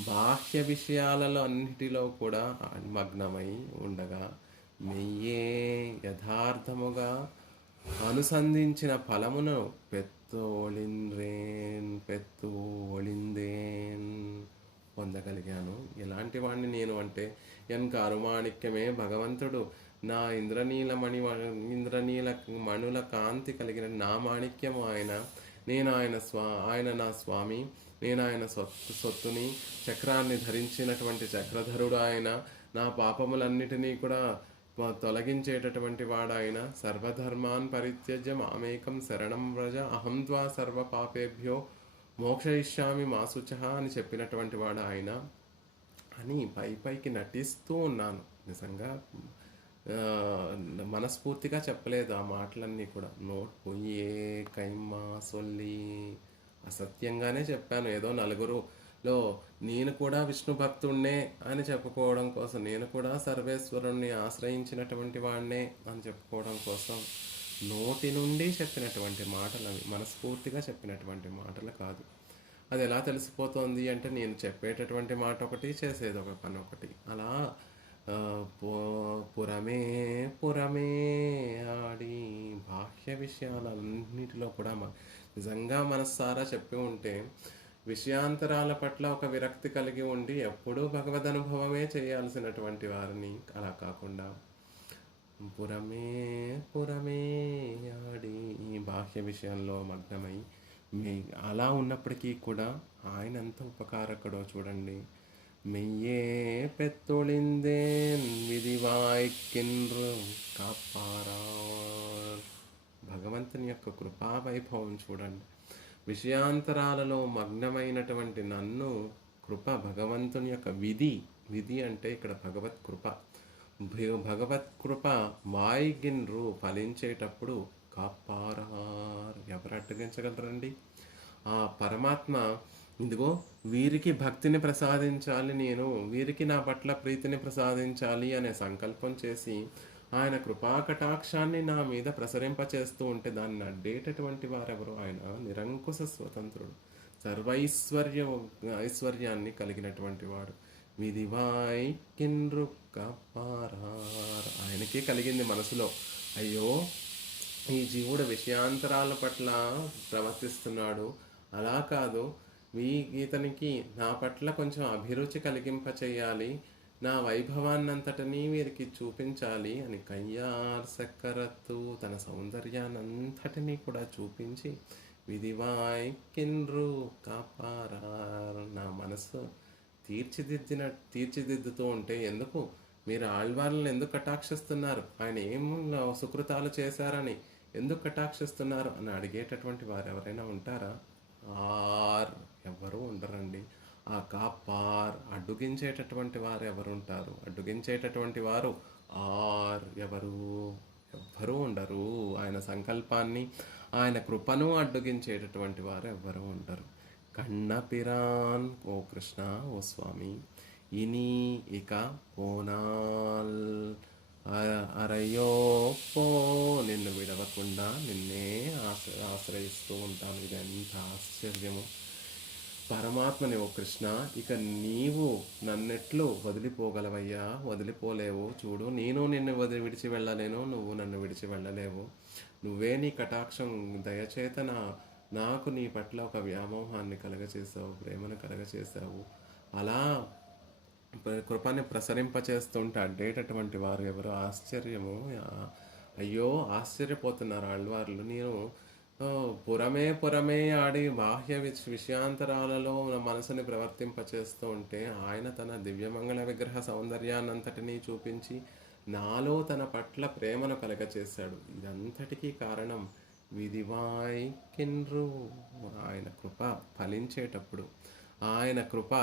బాహ్య విషయాలలో అన్నిటిలో కూడా మగ్నమై ఉండగా మెయ్యే యథార్థముగా అనుసంధించిన ఫలమును పెత్తు ఒళిందేన్ పొందగలిగాను. ఎలాంటి వాడిని నేను అంటే ఎన్ కరుమాణిక్యమే, భగవంతుడు నా ఇంద్రనీల మణుల కాంతి కలిగిన నా మాణిక్యము ఆయన. నేను ఆయన నా స్వామి, నేను ఆయన సొత్తుని, చక్రాన్ని ధరించినటువంటి చక్రధరుడు ఆయన. నా పాపములన్నిటినీ కూడా తొలగించేటటువంటి వాడు ఆయన. సర్వధర్మాన్ పరిత్యజ్య మామేకం శరణం వ్రజ, అహం త్వా సర్వ పాపేభ్యో మోక్షయిష్యామి మా శుచః అని చెప్పినటువంటి వాడు ఆయన. అని పైకి నటిస్తూ ఉన్నాను. నిజంగా మనస్ఫూర్తిగా చెప్పలేదు ఆ మాటలన్నీ కూడా. పొయ్యే కైమ్మా సొల్లి అసత్యంగానే చెప్పాను. ఏదో నలుగురులో నేను కూడా విష్ణు భక్తుడినే అని చెప్పుకోవడం కోసం, నేను కూడా సర్వేశ్వరుణ్ణి ఆశ్రయించినటువంటి వాడినే అని చెప్పుకోవడం కోసం నోటి నుండి చెప్పినటువంటి మాటలు అవి. మనస్ఫూర్తిగా చెప్పినటువంటి మాటలు కాదు. అది ఎలా తెలిసిపోతుంది అంటే నేను చెప్పేటటువంటి మాట ఒకటి, చేసేది ఒక పని ఒకటి. అలా ఆ, పురమే పురమే ఆడి బాహ్య విషయాలన్నిటిలో కూడా నిజంగా మనస్సారా చెప్పి ఉంటే విషయాంతరాల పట్ల ఒక విరక్తి కలిగి ఉండి ఎప్పుడూ భగవద్ అనుభవమే చేయాల్సినటువంటి వారిని అలా కాకుండా పురమే పురమే ఆడి ఈ బాహ్య విషయంలో మగ్నమై మీ అలా ఉన్నప్పటికీ కూడా ఆయన ఎంత ఉపకారకుడో చూడండి. మెయ్యే పెత్తొళిందేన్ విధివాయికిన్రు కాపారార్. భగవంతుని యొక్క కృపా వైభవం చూడండి. విషయాంతరాలలో మగ్నమైనటువంటి నన్ను భగవంతుని యొక్క విధి అంటే ఇక్కడ భగవత్ కృప. భగవత్ కృప వాయిగిన్రు ఫలించేటప్పుడు కాపారార్. ఎవరు అడ్డగించగలరండి? ఆ పరమాత్మ ఇదిగో వీరికి భక్తిని ప్రసాదించాలి, నేను వీరికి నా పట్ల ప్రీతిని ప్రసాదించాలి అనే సంకల్పం చేసి ఆయన కృపాకటాక్షాన్ని నా మీద ప్రసరింపచేస్తూ ఉంటే దాన్ని అడ్డేటటువంటి వారెవరు? ఆయన నిరంకుశ స్వతంత్రుడు, ఐశ్వర్యాన్ని కలిగినటువంటి వాడు. విధివాయికిన్రు కాపారార్. ఆయనకే కలిగింది మనసులో, అయ్యో ఈ జీవుడు విషయాంతరాల పట్ల ప్రవర్తిస్తున్నాడు, అలా కాదు ఇతనికి నా పట్ల కొంచెం అభిరుచి కలిగింప చేయాలి, నా వైభవాన్నంతటినీ వీరికి చూపించాలి అని కయ్యార్ సక్కరత్తు తన సౌందర్యాన్నంతటినీ కూడా చూపించి విధివాయికిన్రు కాపారార్. నా మనసు తీర్చిదిద్దుతూ ఉంటే ఎందుకు మీరు ఆళ్వార్లను ఎందుకు కటాక్షిస్తున్నారు, ఆయన ఏం సుకృతాలు చేశారని ఎందుకు కటాక్షిస్తున్నారు అని అడిగేటటువంటి వారు ఎవరైనా ఉంటారా? ఎవరు ఉండరండి. ఆ కాపార్ అడ్డుగించేటటువంటి వారు ఎవరు ఉంటారు? అడ్డుగించేటటువంటి వారు ఎవ్వరూ ఉండరు. ఆయన సంకల్పాన్ని, ఆయన కృపను అడ్డుగించేటటువంటి వారు ఎవ్వరూ ఉండరు. కన్నపిరాన్, ఓ కృష్ణ, ఓ స్వామి, ఇని ఇక పోనాల్ అరయ్యో పో, నిన్ను విడవకుండా నిన్నే ఆశ్రయిస్తూ ఉంటాను. ఇది ఎంత ఆశ్చర్యము! పరమాత్మని, ఓ కృష్ణ, ఇక నీవు నన్నెట్లు వదిలిపోగలవయ్యా? వదిలిపోలేవు. చూడు, నేను నిన్ను విడిచి వెళ్ళలేను, నువ్వు నన్ను విడిచి వెళ్ళలేవు. నువ్వే నీ కటాక్షం దయచేత నాకు నీ పట్ల ఒక వ్యామోహాన్ని కలగచేసావు, ప్రేమను కలగచేసావు. అలా కృపని ప్రసరింపచేస్తుంటే అడ్డేటటువంటి వారు ఎవరు? ఆశ్చర్యము! అయ్యో ఆశ్చర్యపోతున్నారు ఆళ్వార్లు. నేను పురమే ఆడి బాహ్య విషయాంతరాలలో నా మనసుని ప్రవర్తింపచేస్తూ ఉంటే ఆయన తన దివ్యమంగళ విగ్రహ సౌందర్యాన్నంతటినీ చూపించి నాలో తన పట్ల ప్రేమను కలగచేశాడు. ఇదంతటికీ కారణం విధివాయికిన్రు. ఆయన కృప ఫలించేటప్పుడు ఆయన కృప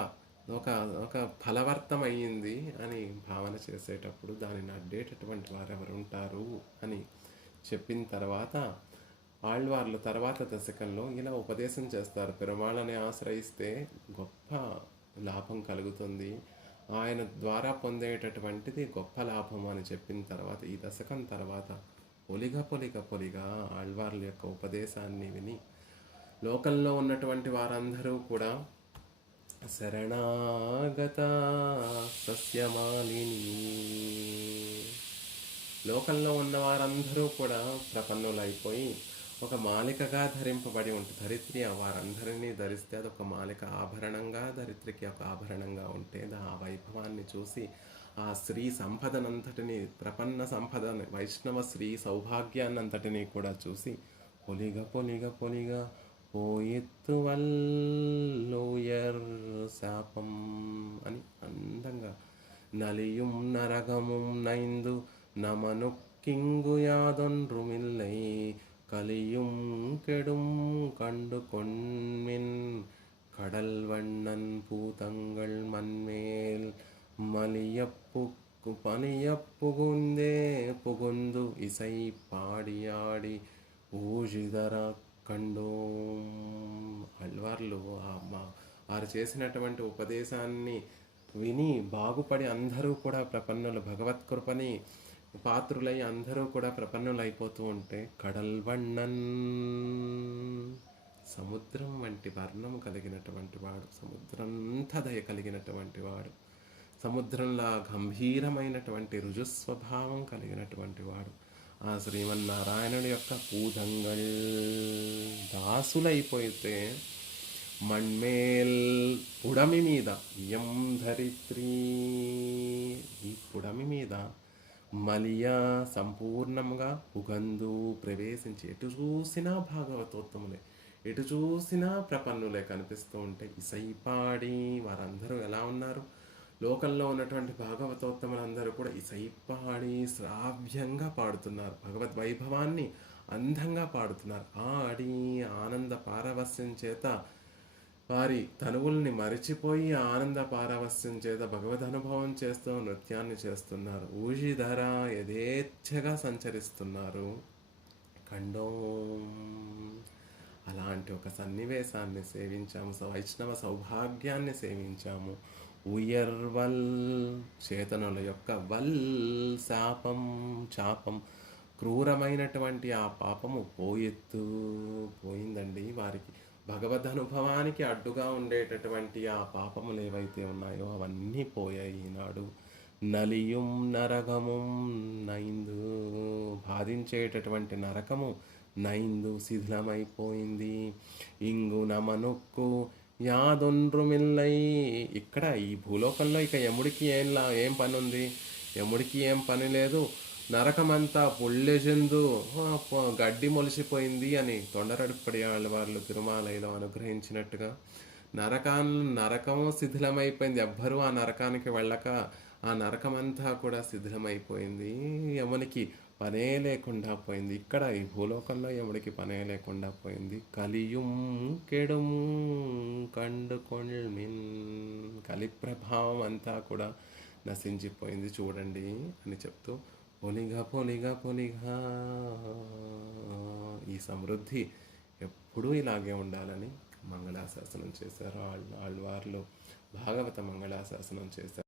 ఒక ఫలవర్తమయ్యింది అని భావన చేసేటప్పుడు దానిని అడ్డేటటువంటి వారు ఎవరు ఉంటారు అని చెప్పిన తర్వాత ఆళ్వార్లు తర్వాత దశకంలో ఇలా ఉపదేశం చేస్తారు. పెరుమాళని ఆశ్రయిస్తే గొప్ప లాభం కలుగుతుంది, ఆయన ద్వారా పొందేటటువంటిది గొప్ప లాభం అని చెప్పిన తర్వాత ఈ దశకం తర్వాత పొలిగా ఆళ్వార్ల యొక్క ఉపదేశాన్ని విని లోకంలో ఉన్నటువంటి వారందరూ కూడా శరణాగత సస్యమాలిని, లోకంలో ఉన్న వారందరూ కూడా ప్రపన్నులైపోయి ఒక మాలికగా ధరింపబడి ఉంటుంది. ధరిత్రి వారందరినీ ధరిస్తే అదొక మాలిక ఆభరణంగా, ధరిత్రికి ఒక ఆభరణంగా ఉంటే ఆ వైభవాన్ని చూసి ఆ స్త్రీ సంపదనంతటిని, ప్రపన్న సంపదని, వైష్ణవ స్త్రీ సౌభాగ్యాన్నంతటినీ కూడా చూసి పొలిగా పోయెత్తు వల్లోయర్ శాపం అని అందంగా నలియుం నరగముం నైందు నమను కింగు యాదొన్రుమిల్లై కలియుం కెడుం కండు కొన్మిన్ கடல் வண்ணன் பூதங்கள் மண்மேல் பனியப்புகுந்தே புகுந்து இசை పాడియాడి ఊజిదర కండోం. అల్వార్లు వారు చేసినటువంటి ఉపదేశాన్ని విని బాగుపడి అందరూ కూడా ప్రపన్నులు, భగవత్ కృపని పాత్రులై అందరూ కూడా ప్రపన్నులైపోతూ ఉంటే, కడల్ వണ്ണన్ సముద్రం వంటి వర్ణం కలిగినటువంటి వాడు, సముద్రంతా దయ కలిగినటువంటి వాడు, సముద్రంలా గంభీరమైనటువంటి రుజుస్వభావం కలిగినటువంటి వాడు ఆ శ్రీమన్నారాయణుడి యొక్క పూదంగల్ దాసులైపోతే, మణ్మేల్ పుడమి మీద, యం ధరిత్రి ఈ పుడమి మీద మలియా సంపూర్ణంగా ఉగందు ప్రవేశించి, ఎటు చూసినా భాగవతోత్తములే, ఎటు చూసినా ప్రపన్నులే కనిపిస్తూ ఉంటే, ఇసైపాడి వారందరూ ఎలా ఉన్నారు? లోకంలో ఉన్నటువంటి భాగవతోత్తములందరూ కూడా ఇసైపాడి శ్రావ్యంగా పాడుతున్నారు, భగవద్ వైభవాన్ని అందంగా పాడుతున్నారు. ఆడి ఆనంద పారవస్యం చేత వారి తనువుల్ని మరిచిపోయి ఆనంద పారవస్యం చేత భగవద్ అనుభవం చేస్తూ నృత్యాన్ని చేస్తున్నారు. ఊషిధర యథేచ్ఛగా సంచరిస్తున్నారు. ఖండోం అలాంటి ఒక సన్నివేశాన్ని సేవించాము, వైష్ణవ సౌభాగ్యాన్ని సేవించాము. ఉయర్వల్ చేతనుల యొక్క వల్ చాపం క్రూరమైనటువంటి ఆ పాపము పోయిందండి. వారికి భగవద్ అనుభవానికి అడ్డుగా ఉండేటటువంటి ఆ పాపములు ఏవైతే ఉన్నాయో అవన్నీ పోయాయి ఈనాడు. నలియుం నరకముం నైందు బాధించేటటువంటి నరకము నైందు శిథిలమైపోయింది. ఇంగు నమనుక్కు యాదొండ్రుమిల్లై ఇక్కడ ఈ భూలోకంలో ఇక యముడికి ఏం పని ఉంది? యముడికి ఏం పని లేదు. నరకమంతా పుల్లెజెందు గడ్డి మొలిసిపోయింది అని తొండరడిపడి వాళ్ళు తిరుమాలయలో అనుగ్రహించినట్టుగా నరకము శిథిలమైపోయింది. ఎవ్వరూ ఆ నరకానికి వెళ్ళక ఆ నరకమంతా కూడా శిథిలమైపోయింది. యమునికి పనే లేకుండా పోయింది. ఇక్కడ ఈ భూలోకంలో యముడికి పనే లేకుండా పోయింది. కలియుం కెడుం కండుకొల్మిన్ కలి ప్రభావం అంతా కూడా నశించిపోయింది చూడండి అని చెప్తూ, పొలిగా ఈ సమృద్ధి ఎప్పుడూ ఇలాగే ఉండాలని మంగళాశాసనం చేశారు. ఆళ్వార్లు భాగవత మంగళాశాసనం చేశారు.